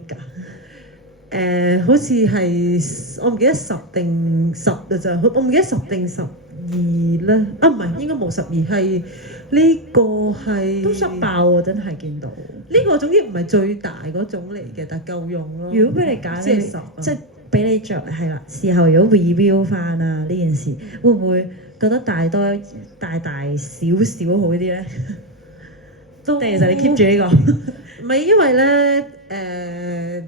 㗎？好似係我唔記得10定10嘅咋，我唔記得10定12咧。啊唔係，應該冇12，係呢個係都塞爆喎，真係見到。呢個總之唔係最大嗰種嚟嘅，但夠用咯。如果俾你揀咧，即係10啊，即係俾你着係啦。事後如果 review 翻啊呢件事，會唔會覺得大少少好啲咧？都定其實你 keep 住呢個？唔係因為咧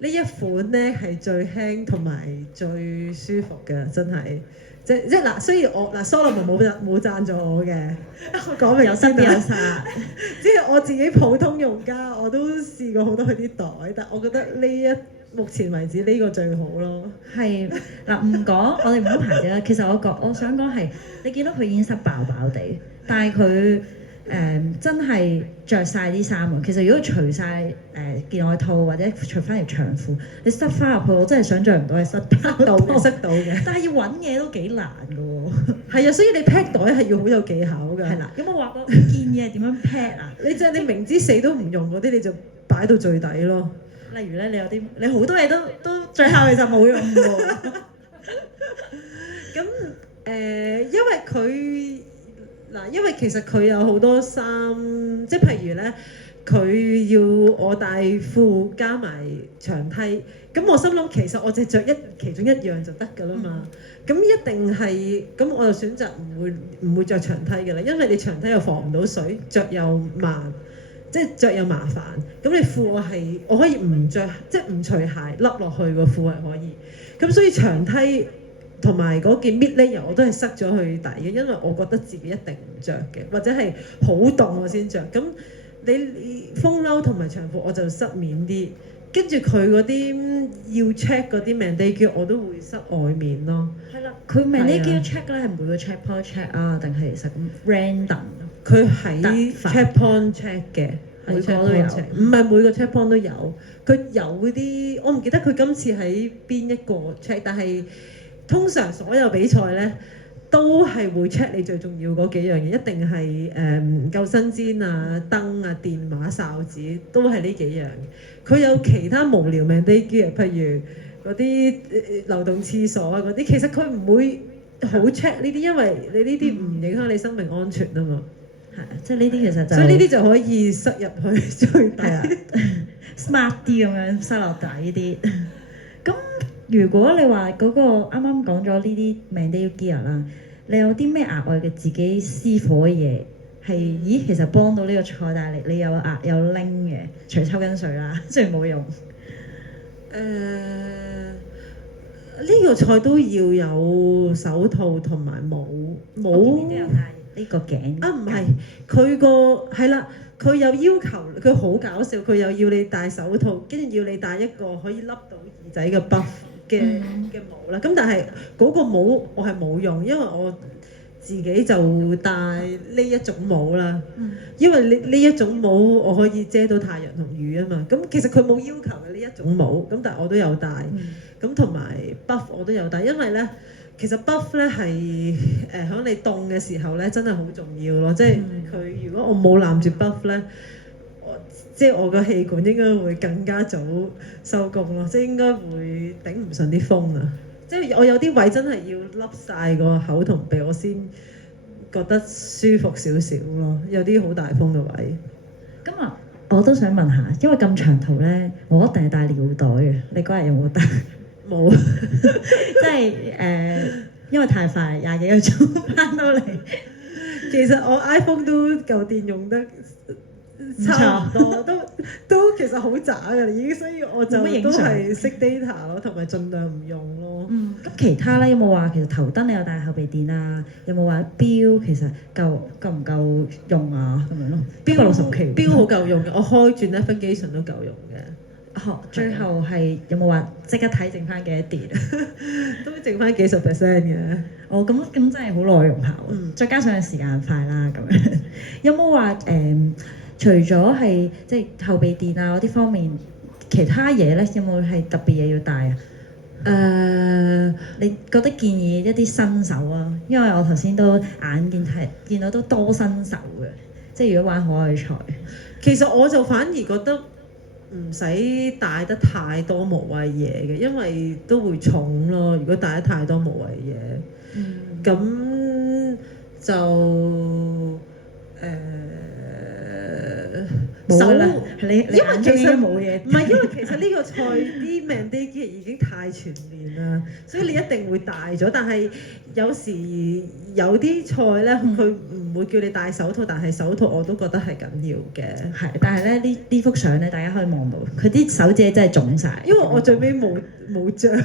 呢一款咧係最輕同埋最舒服嘅，真係即嗱。雖然我Solomon 冇贊助我嘅，我講明有得有殺。即係我自己普通用家，我都試過好多佢啲袋，但我覺得目前為止呢個最好咯。係嗱，唔講我哋唔好排擠啦。其實我想講係，你見到佢已經塞爆爆地，但係佢真係着晒啲衫喎。其實如果除晒件外套或者除翻條長褲，你塞翻入去，我真係想像唔到係塞到嘅。但係要揾嘢都幾難㗎喎。係啊，所以你 pack 袋係要好有技巧㗎。係啦，有冇話過建議係點樣 pack 啊？你明知死都唔用嗰啲，你就擺到最底咯。例如咧，你好多嘢都最後其實冇用喎。咁因為其實佢有好多衫，即係譬如咧，佢要我帶褲加埋長梯，咁我心諗其實我就着其中一樣就得㗎啦嘛。咁一定係咁，我就選擇唔會着長梯㗎啦，因為你長梯又防唔到水，着又慢。即係着又麻煩，咁你褲我可以唔着，即係唔除鞋笠落去個褲係可以。咁所以長梯同埋嗰件 mid layer 我都係塞咗去底嘅，因為我覺得自己一定唔着嘅，或者係好凍我先着。咁你風褸同埋長褲我就塞面啲，跟住佢嗰啲要 check 嗰啲 mandate 我都會塞外面咯。係啦，佢 mandate check 咧係每個 checkpoint check 啊，定係實咁 random？佢喺 checkpoint check 嘅，每個都有，唔係每個 checkpoint 都有。佢有嗰啲，我唔記得佢今次喺邊一個 check，但係通常所有比賽咧都係會 check 你最重要嗰幾樣嘢，一定係救生氈啊、燈啊、電話、哨子，都係呢幾樣。佢有其他無聊命啲嘅，譬如嗰啲流動廁所啊嗰啲，其實佢唔會好 check 呢啲，因為你呢啲唔影響你生命安全啊嘛。係，即係呢啲其實就，所以呢啲就可以塞入去最底，smart 啲咁樣塞落底啲。咁如果你話嗰個啱啱講咗呢啲 mandate gear 啦，你有啲咩額外嘅自己私伙嘅嘢係？咦，其實幫到呢個賽，但係你有拎嘅，除抽筋水啦，雖然冇用。呢個菜都要有手套同埋帽，我見你都有戴呢個頸啊，唔係，佢個係啦，佢有要求，佢好搞笑，佢又要你戴手套，跟住要你戴一個可以笠到耳仔嘅 buff 嘅帽啦。咁但係嗰個帽我係冇用，因為我自己就戴呢一種帽啦。因為呢一種帽我可以遮到太陽同雨啊嘛。咁其實佢冇要求嘅呢一種帽，咁但係我都有戴。咁同埋 buff 我都有戴，因為咧。其實 buff 咧係喺你凍嘅時候咧，真係好重要咯。即係佢如果我冇攬住 buff 咧，即係我個氣管應該會更加早收工咯。即係應該會頂唔順啲風啊。即係我有啲位真係要笠晒個口同鼻，我先覺得舒服少少咯。有啲好大風嘅位。咁啊，我都想問下，因為咁長途咧，我一定係帶尿袋嘅。你嗰日有冇帶？冇，即係因為太快，20幾個鐘翻到嚟。其實我 iPhone 都夠電用得差唔多，都其實好渣㗎啦已經，所以我就都係熄 data 咯，同埋盡量唔用咯。咁其他咧有冇話其實頭燈你有帶後備電啊？有冇話錶其實夠唔夠用啊？咁樣咯，錶60期，錶好夠用嘅，我開轉 navigation 都夠用嘅。最後係有冇話即刻睇剩翻幾多電？都剩翻幾10% 嘅。哦，咁真係好耐用下喎。再加上時間快啦，咁樣有冇話除咗係即係後備電啊嗰啲方面，其他嘢咧有冇係特別嘢要帶啊？你覺得建議一啲新手啊？因為我頭先都眼見到都多新手嘅，即係如果玩海外賽，其實我就反而覺得。唔使帶得太多無謂嘢嘅，因為都會重咯。如果帶得太多無謂嘢，咁就冇啦。因為其實冇嘢，唔係因為其實呢個賽啲 mandate 已經太全面啦，所以你一定會帶咗。但係有時有啲賽咧，佢唔會叫你戴手套，但係手套我都覺得係緊要嘅。係，但係咧呢幅相咧，大家可以望到佢啲手指真係腫晒。因為我最尾冇著。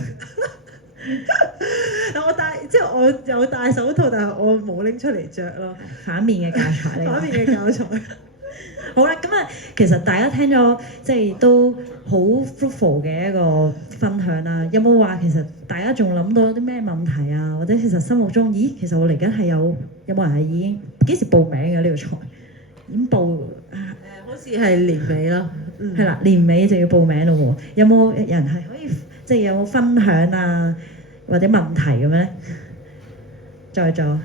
即係我有戴手套，但係我冇拎出嚟着咯。反面嘅教材反面嘅教材。好啦，咁啊，其實大家聽咗即係都好 fruitful 嘅一個分享啦。有冇話其實大家仲諗到啲咩問題啊？或者其實心目中，咦，其實我嚟緊係有冇人係已經幾時報名嘅呢個賽？已經報好似係年尾咯。係啦，年尾就要報名咯喎。有冇人係可以即係有冇分享啊，或者問題咁樣咧？在座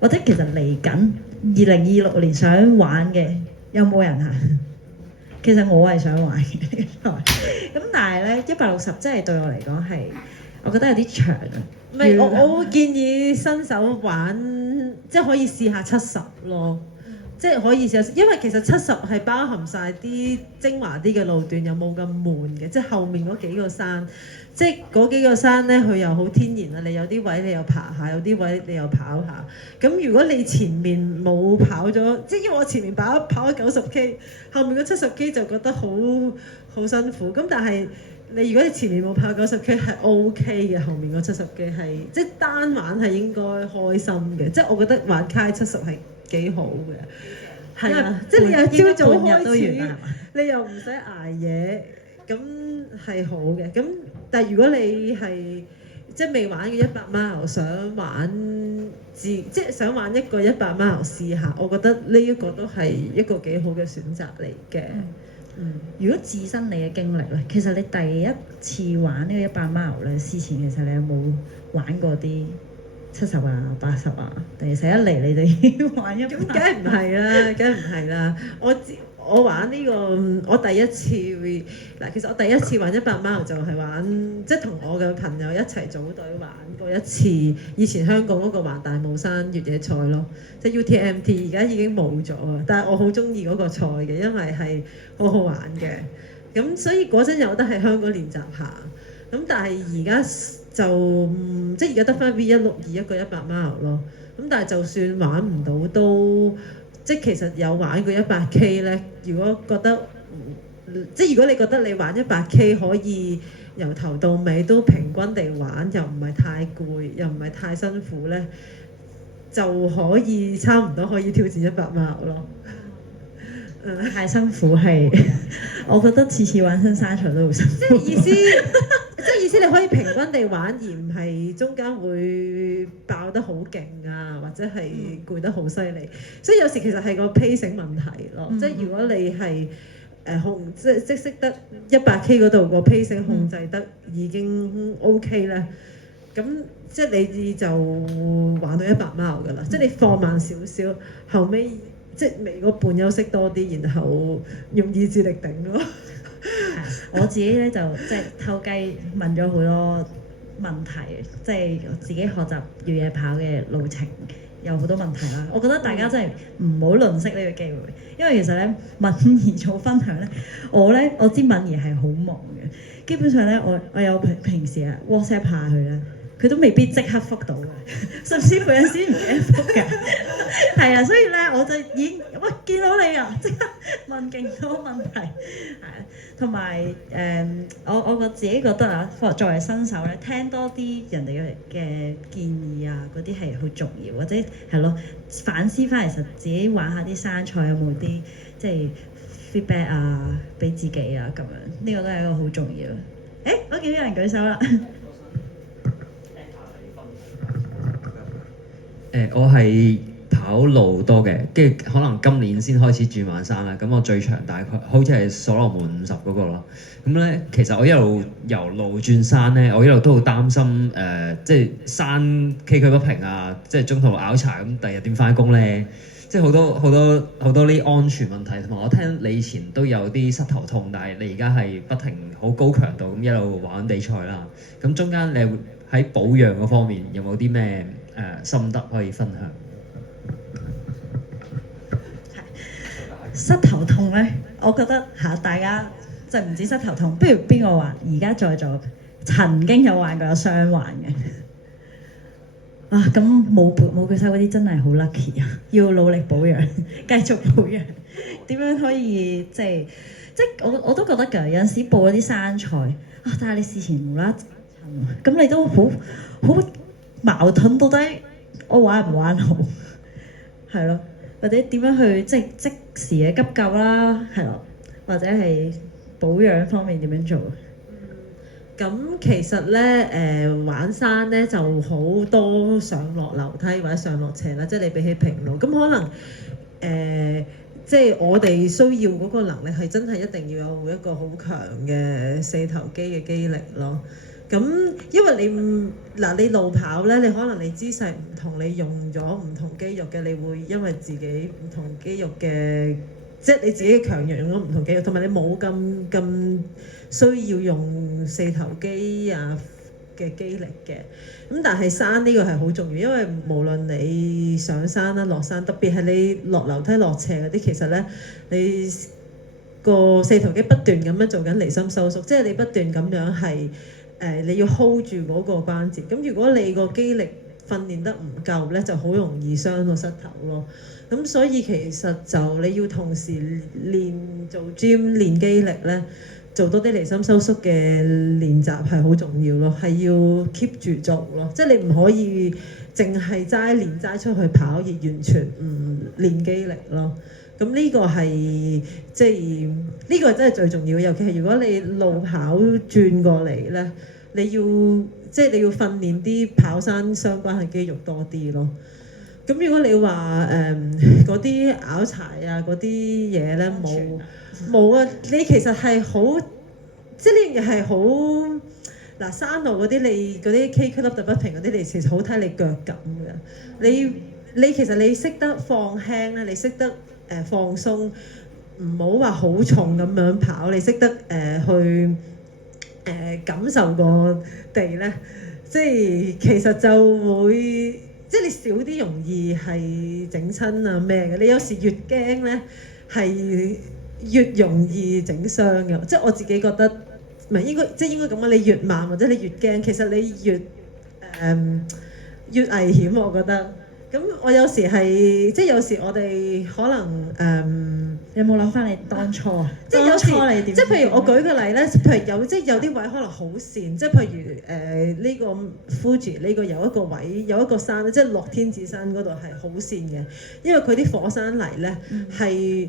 或者其實嚟緊2026年想玩嘅有冇人啊？其實我係想玩嘅，咁但係咧160真係對我嚟講係，我覺得有啲長啊。唔係我建議新手玩，即係可以試下70咯。即係可以試下，因為其實70係包含晒啲精華啲嘅路段，又冇咁悶嘅。即係後面嗰幾個山，即係嗰幾個山咧，佢又好天然啊！你有啲位你又爬下，有啲位你又跑下。咁如果你前面冇跑咗，即係因為我前面跑咗90K，後面嗰70K 就覺得好辛苦。咁但係你如果你前面冇跑90K 係 OK 嘅，後面嗰70K 係即係單玩係應該開心嘅。即係我覺得玩街70係幾好嘅，係啊，即係你又朝早開始，你又唔使捱夜，咁係好嘅。咁但係如果你係即係未玩嘅100 mile，想玩即係想玩一個100 mile 試下，我覺得呢一個都係一個幾好嘅選擇嚟嘅。如果自身你嘅經歷咧，其實你第一次玩呢個100 mile 咧，事前其實你有冇玩過啲70啊、80啊，定係一嚟你就要玩100？咁梗係唔係啦，梗係唔係啦。我玩呢個，我第一次嗱，其實我第一次玩100 mile 就係玩，即係同我嘅朋友一齊組隊玩過一次，以前香港嗰個環大帽山越野賽咯，即係 UTMT，而家已經冇咗啊。但係我好中意嗰個賽嘅，因為係好好玩嘅。咁所以嗰陣有得喺香港練習下。咁但係而家就即係而家得翻 V162一個100 mile 咯。咁但係就算玩唔到都，即係其實有玩過100K 咧。如果覺得即係如果你覺得你玩100K 可以由頭到尾都平均地玩，又唔係太攰，又唔係太辛苦咧，就可以差唔多可以挑戰100 mile 咯。太辛苦係，我覺得次次玩親山場都好辛苦。即係意思你可以平均地玩，而唔係中間會爆得好勁啊，或者係攰得好犀利。所以有時其實係個 pacing 問題咯。即係如果你係即識得100K 嗰度個 pacing 控制得已經 OK 咧，咁即係你就玩到100 mile 㗎啦。即係你放慢少少，後尾即係尾嗰半休息多啲，然後用意志力頂咯。我自己咧就即係偷雞問咗好多問題，即係自己學習越野跑嘅路程有好多問題啦。我覺得大家真係唔好吝惜呢個機會，因為其實咧敏儀做分享咧，我知敏儀係好忙嘅，基本上咧我有平時啊 WhatsApp 下佢咧，佢都未必即刻覆到嘅，甚至乎有時唔記得覆㗎。係啊，所以咧我就已經見到你啊，即刻問勁多問題，係啊，同埋我自己覺得啊，作為新手咧，聽多啲人哋嘅建議啊，嗰啲係好重要，或者係咯反思翻其實自己玩下啲山賽有冇啲即係 feedback 啊，俾自己啊咁樣，呢個都係一個好重要。我見到有人舉手啦。我係跑路多嘅，跟住可能今年先開始轉玩山啦。咁我最長大概好似係所羅門50嗰個咯。咁咧，其實我一路由路轉山咧，我一路都好擔心即係山崎嶇不平啊，即係中途拗柴咁，第日點翻工咧？即係好多呢安全問題。同埋我聽你以前都有啲膝頭痛，但係你而家係不停好高強度咁一路玩比賽啦。咁中間你喺保養嗰方面有冇啲咩心得可以分享？膝頭痛咧，我覺得大家就唔止膝頭痛，不如邊個話而家在座曾經有患過有傷患嘅？咁冇舉手嗰啲真係好 lucky 啊！要努力保養，繼續保養。點樣可以即我都覺得㗎，有陣時報嗰啲山賽但係你事前無啦啦咁你都好矛盾，到底我玩唔玩好？係咯，或者點樣去即時嘅急救啦，係咯，或者係保養方面點樣做？咁其實咧玩山咧就好多上落樓梯或者上落斜啦，即係你比起平路，咁可能即係我哋需要嗰個能力係真係一定要有一個好強嘅四頭肌嘅肌力咯。咁因為你路跑咧，你可能你姿勢唔同，你用咗唔同肌肉嘅，你會因為自己唔同肌肉嘅，即係你自己嘅強弱用咗唔同肌肉，同埋你冇咁需要用四頭肌啊嘅肌力嘅。咁但係山呢個係好重要，因為無論你上山啦、落山，特別係你落樓梯落斜嗰啲，其實咧你個四頭肌不斷咁樣做緊離心收縮，即係你不斷咁樣係你要 hold 住嗰個關節。咁如果你個肌力訓練得唔夠咧，就好容易傷到膝頭咯。咁所以其實就你要同時做 gym 練肌力咧，做多啲離心收縮嘅練習係好重要咯，係要 keep 住做咯，即係你唔可以淨係齋出去跑而完全唔練肌力咯。咁呢個係即係呢個真係最重要，尤其係如果你路跑轉過嚟咧，你要訓練啲跑山相關嘅肌肉多啲咯。咁如果你話嗰啲拗柴啊嗰啲嘢咧冇啊，你其實係好，即係呢樣嘢係好嗱，山路嗰啲你嗰啲崎嶇凹凸不平嗰啲，你其實好睇你腳感嘅。你其實你識得放輕咧，你識得放鬆，唔好話好重咁樣跑，你識得去感受個地咧，即係其實就會。即係你少啲容易係整親啊咩嘅，你有時越驚咧係越容易整傷嘅。即係我自己覺得，唔係應該咁講，你越慢或者你越驚，其實你越危險。我覺得咁我有時係即係有時我哋可能有冇諗翻你當初啊？即係有時當初你點？即係譬如我舉個例咧，譬如有啲位可能好跣，即係譬如呢個 Fuji 呢個有一個位有一個山咧，即係落天子山嗰度係好跣嘅，因為佢啲火山泥咧係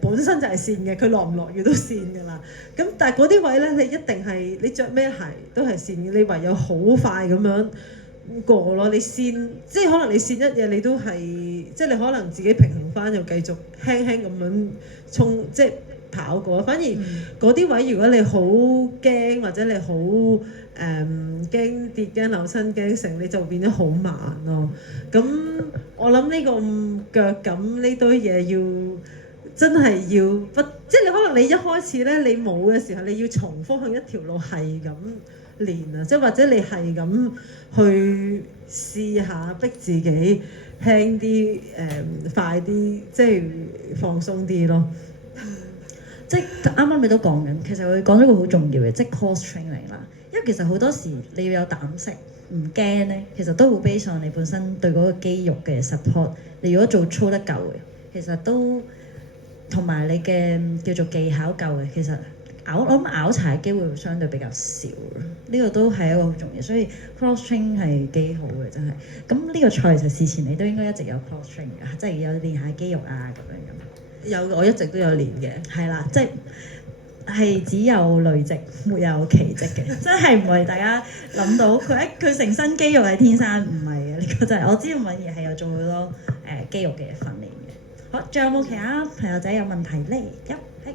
本身就係跣嘅，佢落唔落雨都跣㗎啦。咁但係嗰啲位咧，你一定係你着咩鞋都係跣嘅，你唯有好快咁樣過咯。你跣即係可能你跣一嘢，你都係即係你可能自己平衡翻，又繼續輕輕咁樣衝即係跑過。反而嗰啲位如果你好驚或者你好驚跌驚扭親驚成，你就變咗好慢咯。咁我諗呢個腳感呢堆嘢要。真係要不，即係你可能你一開始咧，你冇嘅時候，你要重複向一條路係咁練啊，即係或者你係咁去試下逼自己輕啲快啲，即係放鬆啲咯。即係啱啱你都講緊，其實佢講咗個好重要嘅，即係 core training 啦。因為其實好多時你要有膽識，唔驚咧，其實都會 base on你本身對嗰個肌肉嘅 support。你如果操得夠嘅，其實都同埋你嘅叫做技巧夠嘅，其實我諗拗柴嘅機會會相對比較少咯。呢個都係一個好重要，所以 cross train 係幾好嘅，真係。咁呢個賽其實事前你都應該一直有 cross train 嘅，即係有練下肌肉啊咁樣。有，我一直都有練嘅。係啦，即係只有累積，沒有奇蹟嘅，真係唔係大家諗到佢成身肌肉係天生，唔係嘅。呢個真係我知道敏儀係有做好多肌肉嘅訓練嘅。好，仲有冇其他朋友仔有問題咧？係。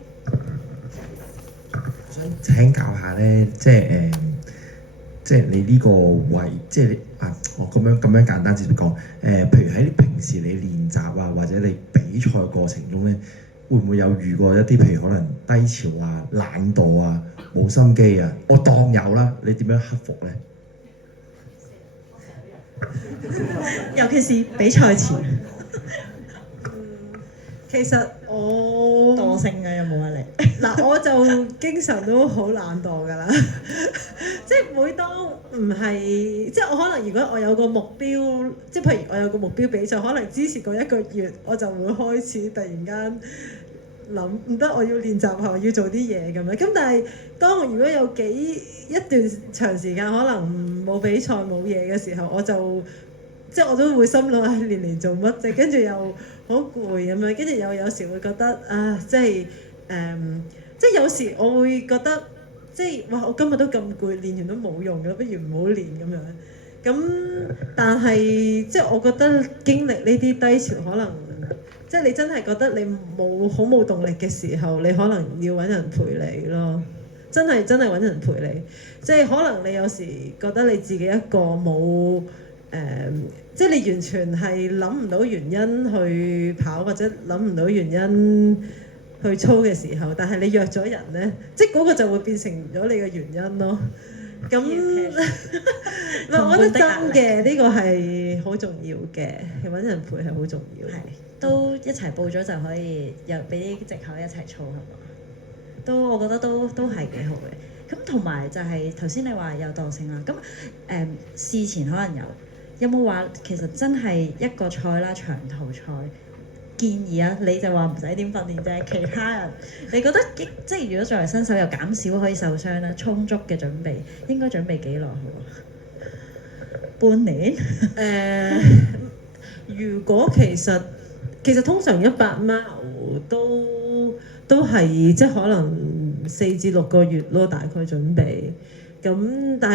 我想請教下咧，即係你呢個位，即係你我咁樣簡單直接講，譬如喺平時你練習啊，或者你比賽過程中咧，會唔會有遇過一啲譬如可能低潮啊、懶惰啊、冇心機啊？我當有啦，你點樣克服咧？尤其是比賽前。其實我惰性嘅有冇啊你？嗱，我就經常都好懶惰㗎啦，即係每當唔係，即係我可能如果我有個目標，即係譬如我有個目標比賽，可能之前嗰一個月我就會開始突然間諗唔得，我要練習後要做啲嘢咁樣。咁但係當如果有一段長時間可能冇比賽冇嘢嘅時候，我都會心諗練嚟做乜啫？跟住又好攰咁樣，跟住又有時會覺得即係有時我會覺得即係哇！我今日都咁攰，練完都冇用嘅，不如唔好練咁樣。咁但係即係我覺得經歷呢啲低潮，可能即係你真係覺得你冇動力嘅時候，你可能要揾人陪你咯。真係揾人陪你，即係可能你有時覺得你自己一個冇。即係你完全係諗唔到原因去跑，或者諗唔到原因去操嘅時候，但係你約咗人呢，即係嗰個就會變成咗你嘅原因咯。咁我覺得真嘅呢個係好重要嘅，揾人陪係好重要。係，都一齊報咗就可以又俾啲藉口一齊操係嘛？我覺得都係幾好嘅。咁同埋就係頭先你話有惰性啦，咁事前可能有冇話其實真係一個賽啦，長途賽建議啊，你就話唔使點訓練啫，其他人你覺得即係如果作為新手又減少可以受傷啦，充足嘅準備應該準備幾耐好啊？半年？如果其實通常100 mile 都係即係可能4至6個月咯，大概準備。咁但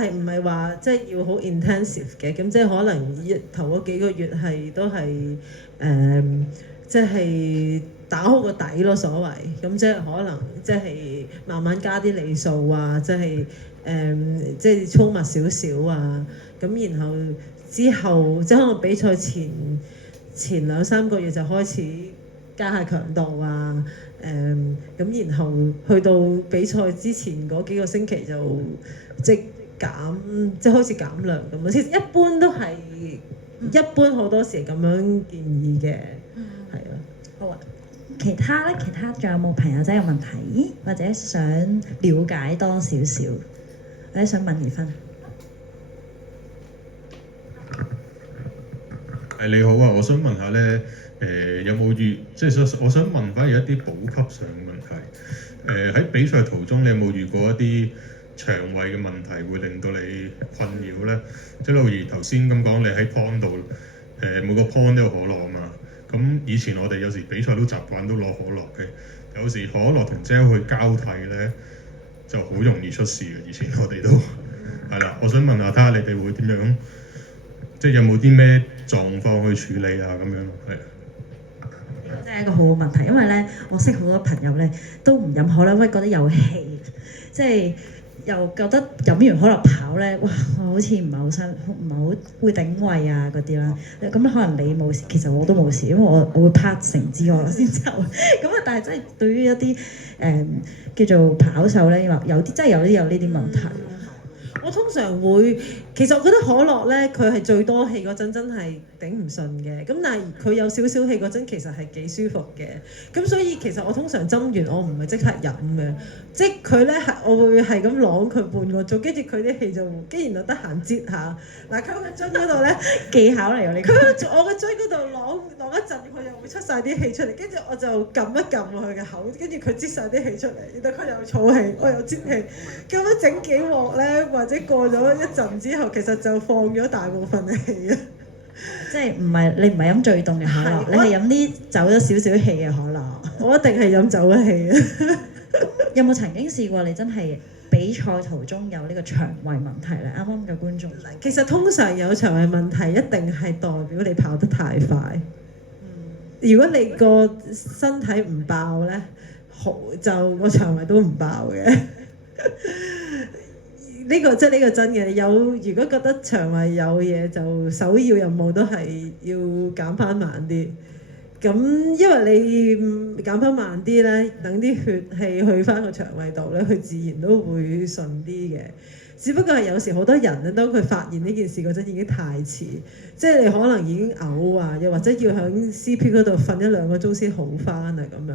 係唔係話即係要好 intensive 嘅，咁即係可能頭嗰幾個月都係即係打好個底咯，所謂。咁即係可能即係慢慢加啲里數啊，即係即係操密少少啊。咁然後之後即係可能比賽前2-3個月就開始加下強度啊。咁然後去到比賽之前嗰幾個星期就即係開始減量咁啊。其實一般都係一般好多時咁樣建議嘅，係啊。好啊。其他仲有冇朋友仔有問題，或者想了解多少少，或者想問而分？你好啊，我想問下咧，有冇即係我想問翻有一啲補給上嘅問題。喺比賽途中，你有冇遇過一啲腸胃嘅問題會令到你困擾咧？即係例如頭先咁講，你喺 pond 度，每個 pond 都有可樂啊嘛。咁以前我哋有時比賽都習慣都攞可樂嘅，有時可樂同 gel 去交替咧，就好容易出事嘅。以前我哋都係啦，我想問下睇下你哋會點樣，即係有冇啲咩狀況去處理啊咁樣係。呢個真係一個好好問題，因為咧，我識好多朋友咧都唔飲可樂，因為覺得有氣，即係又覺得飲完可樂跑咧，哇，我好似唔係好辛，唔係好會頂胃啊嗰啲啦。咁可能你冇事，其實我都冇事，因為我會拍成支我先走。咁啊，但係真係對於一啲叫做跑手咧，有啲真係有呢啲問題。我通常會，其實我覺得可樂咧，佢係最多氣嗰陣真係頂唔順嘅。咁但係佢有少少氣嗰陣，其實係幾舒服嘅。咁所以其實我通常斟完，我唔係即刻飲嘅，即係佢咧係我會係咁啷佢半個鐘，跟住佢啲氣就，跟住然後得閒擠下。嗱，佢個樽嗰度咧技巧嚟㗎呢個。我個樽嗰度啷一陣，佢又會出晒啲氣出嚟，跟住我就撳一撳佢嘅口，跟住佢擠晒啲氣出嚟，然後佢又儲氣，我又擠氣，咁樣整幾鑊咧，或者過咗一陣之後，其實就放咗大部分嘅氣啊！即係你唔係飲最凍嘅可樂，你係飲啲走咗少少氣嘅可樂。我一定係飲走咗氣啊！有冇曾經試過你真係比賽途中有呢個腸胃問題咧？啱啱嘅觀眾，其實通常有腸胃問題，一定係代表你跑得太快。如果你個身體唔爆咧，就個腸胃都唔爆嘅。呢個真嘅，如果覺得腸胃有嘢，就首要任務都係要減翻慢啲。咁因為你減翻慢啲咧，等啲血氣去翻個腸胃度咧，佢自然都會順啲嘅。只不過係有時好多人咧，當佢發現呢件事嗰陣已經太遲，即係你可能已經嘔啊，又或者要喺 CP 嗰度瞓1-2個鐘先好翻啊咁樣。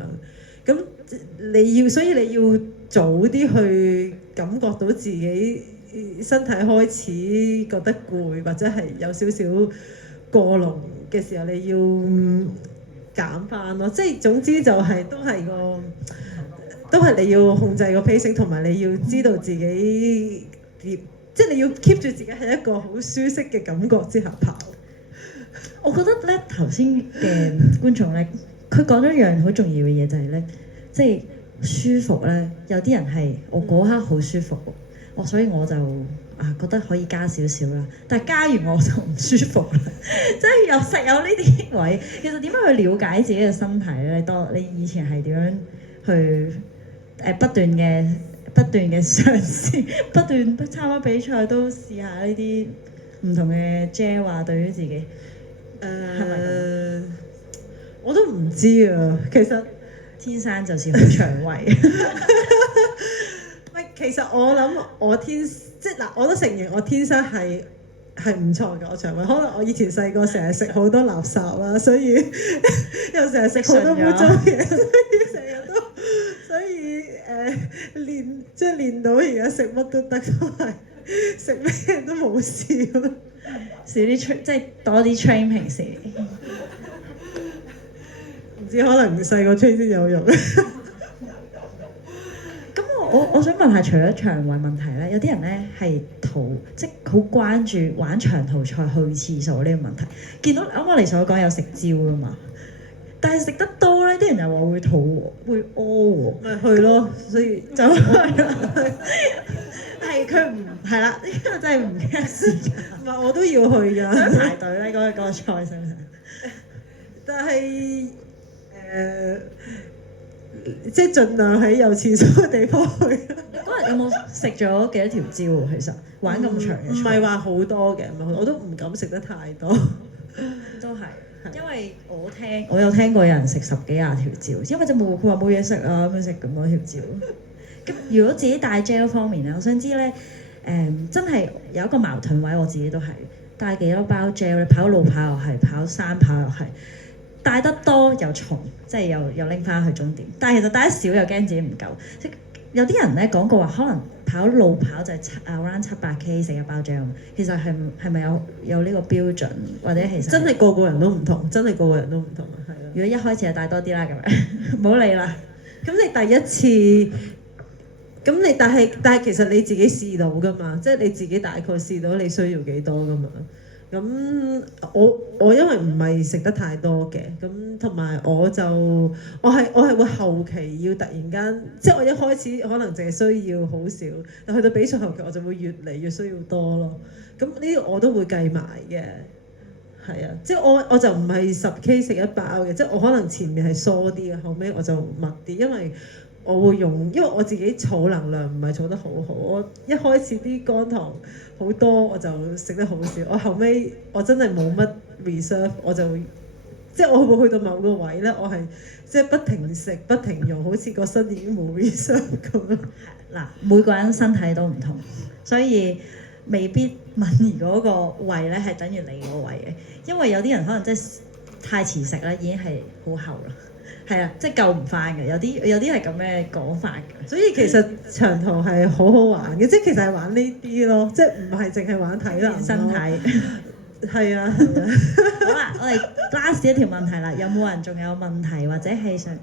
咁所以你要早啲去感覺到自己身體開始覺得攰，或者係有少少過濃嘅時候，你要減翻咯。即係總之就係都係你要控制個 pacing，同埋你要知道自己即係你要 keep 住自己喺一個好舒適嘅感覺之下跑。我覺得咧頭先嘅觀眾咧，佢講咗一樣好重要嘅嘢就係咧，即係舒服咧。有啲人係我嗰刻好舒服，所以我就覺得可以加少少啦。但係加完我就唔舒服啦，即係有呢啲位。其實點樣去了解自己嘅身體咧？你以前係點樣去不斷嘅嘗試，不斷參加比賽都試下呢啲唔同嘅 gel 啊，對於自己我都唔知啊。其實天生就是好腸胃。喂，其實我諗我我都承認我天生係唔錯嘅，我腸胃。可能我以前細個成日食好多垃圾啦，所以又成日食好多污糟嘢，所以練到而家食乜都得，都係食咩都冇事咯。少啲 train， 即係多啲 train 平時。唔知可能細個 train 先有用。咁我想問下，除咗腸胃問題咧，有啲人咧係即係好關注玩長途賽去廁所呢個問題。見到啱啱你所講有食蕉㗎嘛，但係食得多咧，啲人又話會肚會屙喎，咪去咯，所以就係佢唔係啦，呢個真係唔驚時間。唔係我都要去㗎。想排隊咧嗰個賽事。但係即係盡量喺有廁所嘅地方去。嗰日有冇食咗幾多條蕉喎？其實玩咁長嘅賽，唔係話好多嘅，我都唔敢食得太多。都係，因為我有聽過有人食10幾20條蕉，因為佢話冇嘢食啊，咁樣食咁多條蕉。咁如果自己帶 gel 方面咧，我想知咧，真係有一個矛盾位，我自己都係帶幾多包 gel 咧，跑路跑又係，跑山跑又係。帶得多又重，即係又拎翻去終點。但係其實帶得少又驚自己唔夠，即有啲人咧講過話，可能跑路跑就係around 700K 成日爆漿，其實係咪有呢個標準，或者其實真係個個人都唔同，真係個個人都唔同啊，係啊。如果一開始就帶多啲啦，咁樣唔好理啦。咁你第一次，咁你但係其實你自己試到㗎嘛，即係你自己大概試到你需要幾多㗎嘛。咁我因為唔係食得太多嘅，咁同埋我係會後期要突然間，即係我一開始可能淨係需要好少，但去到比賽後期我就會越嚟越需要多咯。咁呢啲我都會計埋嘅。係啊，即係我就唔係10K 食一包嘅，即係我可能前面係疏啲嘅，後尾我就密啲，因為我會因為我自己儲能量唔係儲得好好，我一開始啲肝糖好多我就食得好少，我後尾我真係冇乜 reserve， 我就即係我會去到某個位咧，我係即係不停食不停用，好似個身已經冇 reserve 咁樣。嗱，每個人身體都唔同，所以未必敏儀嗰個胃咧係等於你個胃嘅，因為有啲人可能即係太遲食咧，已經係好厚啦，係啊，即係救唔翻嘅，有啲係咁嘅講法嘅。所以其實長途係好好玩嘅，即係其實係玩呢啲咯，即係唔係淨係玩體能身體。係啊，好啦，我哋 last 一條問題啦，有冇人仲有問題或者係想？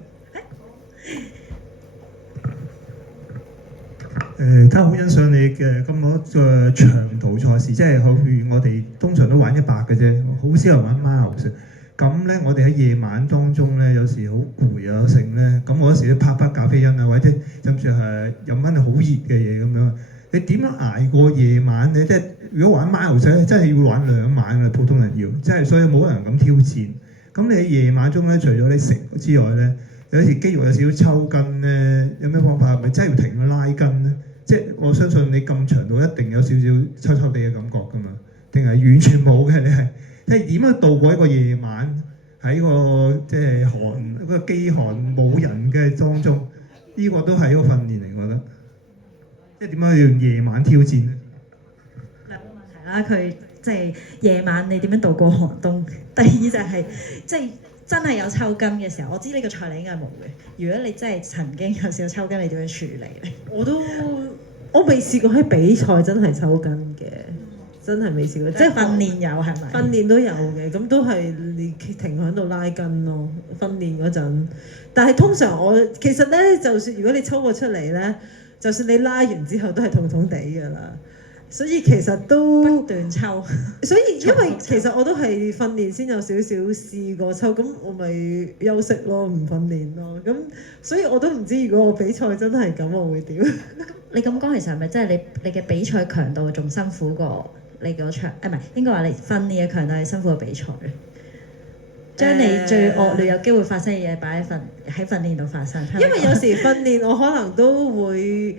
睇好欣賞你嘅咁多個長途賽事，即係好似我哋通常都玩100嘅啫，好少人玩 miles。咁咧，我哋喺夜晚當中咧，有時好攰啊，剩咧，咁我有時都拍咖啡因啊，或者甚至係飲翻好熱嘅嘢咁樣。你點樣捱過夜晚咧？即係如果玩 miles 咧，真係要玩2晚㗎，普通人要，即係所以冇人敢挑戰。咁你喺夜晚中咧，除咗你食之外咧，有時肌肉有少少抽筋咧，有咩方法？係咪真係要停咗拉筋咧？即係我相信你咁長度一定有少少抽抽地嘅感覺㗎嘛？定係完全冇嘅？你係即係點樣度過一個夜晚喺個即係嗰個飢寒冇人嘅當中？呢個都係一個訓練嚟，我覺得。即係點解要用夜晚挑戰咧？兩個問題啦，佢即係夜晚你點樣度過寒冬？第二就係即係真係有抽筋嘅時候，我知呢個賽你應該係冇嘅。如果你真係曾經有少抽筋，你點樣處理咧？我未試過喺比賽真係抽筋嘅，真係未試過。即係訓練有係咪？訓練都有嘅，咁都係你停喺度拉筋咯。訓練嗰陣，但係通常其實咧，就算如果你抽過出嚟咧，就算你拉完之後都係痛痛地㗎啦。所以其實都不斷抽，所以因為其實我都係訓練先有少少試過抽，咁我咪休息咯，唔訓練咯。咁所以我都唔知如果我比賽真係咁，我會點？你咁講其實係咪即係你嘅比賽強度仲辛苦過你嗰場？唔係應該話你訓練嘅強度係辛苦過比賽嘅。將你最惡劣有機會發生嘅嘢擺喺訓練度發生。因為有時訓練我可能都會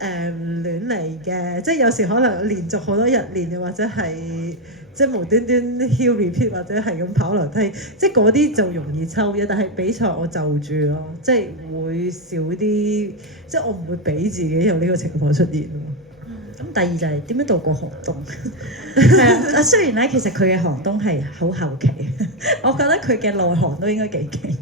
亂嚟嘅，即係有時可能連續好多日練，又或者係即係無端端 heel repeat 或者係咁跑樓梯，即係嗰啲就容易抽嘅。但係比賽我就住咯，即係會少啲，即係我唔會俾自己有呢個情況出現咯。咁第二就係點樣度過寒冬？係啊，雖然咧其實佢嘅寒冬係好後期，我覺得佢嘅內寒都應該幾勁。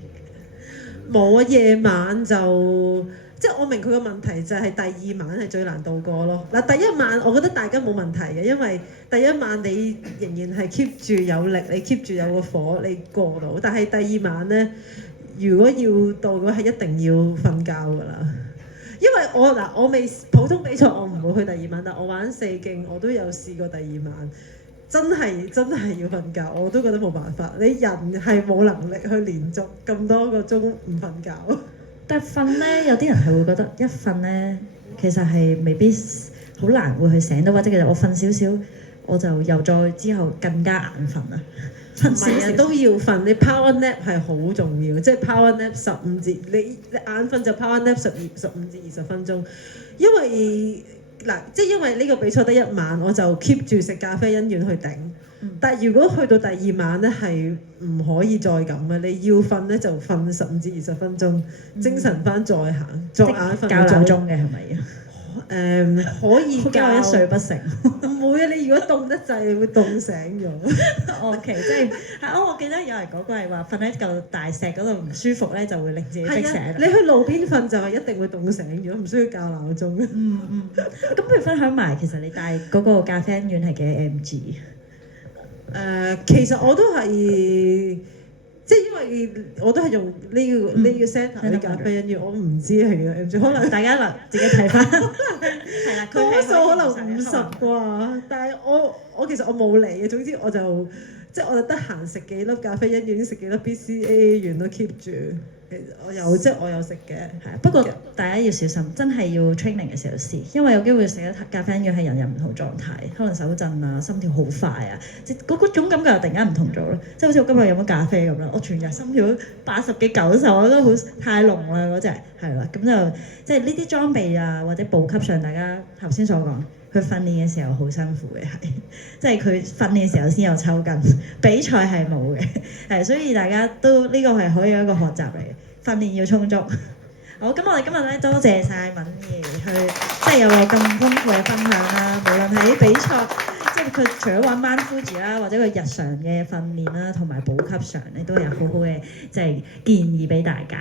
冇啊，夜晚就即係我明佢個問題就係第二晚係最難度過咯。嗱，第一晚我覺得大家冇問題嘅，因為第一晚你仍然係 keep 住有力，你 keep 住有個火，你過到。但係第二晚咧，如果要到嘅話係一定要瞓覺㗎啦。因為我未普通比賽我唔會去第二晚，但我玩4徑我都有試過第二晚，真係要瞓覺，我都覺得冇辦法。你人係冇能力去連續咁多個鐘唔瞓覺。但係瞓咧，有啲人係會覺得一瞓咧，其實係未必好難會去醒到，或者其實我瞓少少，我就又再之後更加眼瞓啊。唔係啊，都要瞓。你 power nap 係好重要，即係 power nap 15至你眼瞓就 power nap 15至20分鐘。因為即係因為呢個比賽得1晚，我就 keep 住食咖啡因丸去頂。但係如果去到第二晚咧，係唔可以再咁嘅。你要瞓咧就瞓15至20分鐘，精神翻再行，作眼瞓。校鬧鐘嘅係咪啊？可以好驚我一睡不成。唔會啊！你如果凍得滯，你會凍醒咗。 OK，即係我記得有人講過係話瞓喺嚿大石嗰度唔舒服咧，就會令自己逼係醒。啊，你去路邊瞓就係一定會凍醒咗，唔需要校鬧鐘。咁不如分享埋，其實你帶嗰個咖啡因丸係幾 mg？其實我都係，即係因為我都係用呢個 set 啲咖啡因丸，我唔知係嘅，可能大家自己睇翻。係啦，多數可能50啩，但係我其實我冇嚟嘅，總之我就即係我就得閒食幾粒咖啡因丸，食幾粒 BCA 丸都 keep 住。我有食嘅，係不過大家要小心，真係要 training 嘅時候試，因為有機會食得咖啡因丸係人入唔同狀態，可能手震啊、心跳好快啊，即係嗰種感覺又突然間唔同咗咯。即係好似我今日飲咗咖啡咁啦，我全日心跳80幾90，我覺得好太濃啦嗰隻，係啦，咁就即係呢啲裝備啊或者補給上，大家頭先所講。佢訓練嘅時候好辛苦嘅，係即係佢訓練嘅時候先有抽筋，比賽係冇嘅，係所以大家都呢個係可以有一個學習嚟嘅，訓練要充足。好，咁我哋今日咧多謝晒敏儀去，即係有個咁豐富嘅分享啦。無論係啲比賽，即係佢除咗玩班夫子啦，或者佢日常嘅訓練啦，同埋補給上咧，都有好好嘅即係建議俾大家。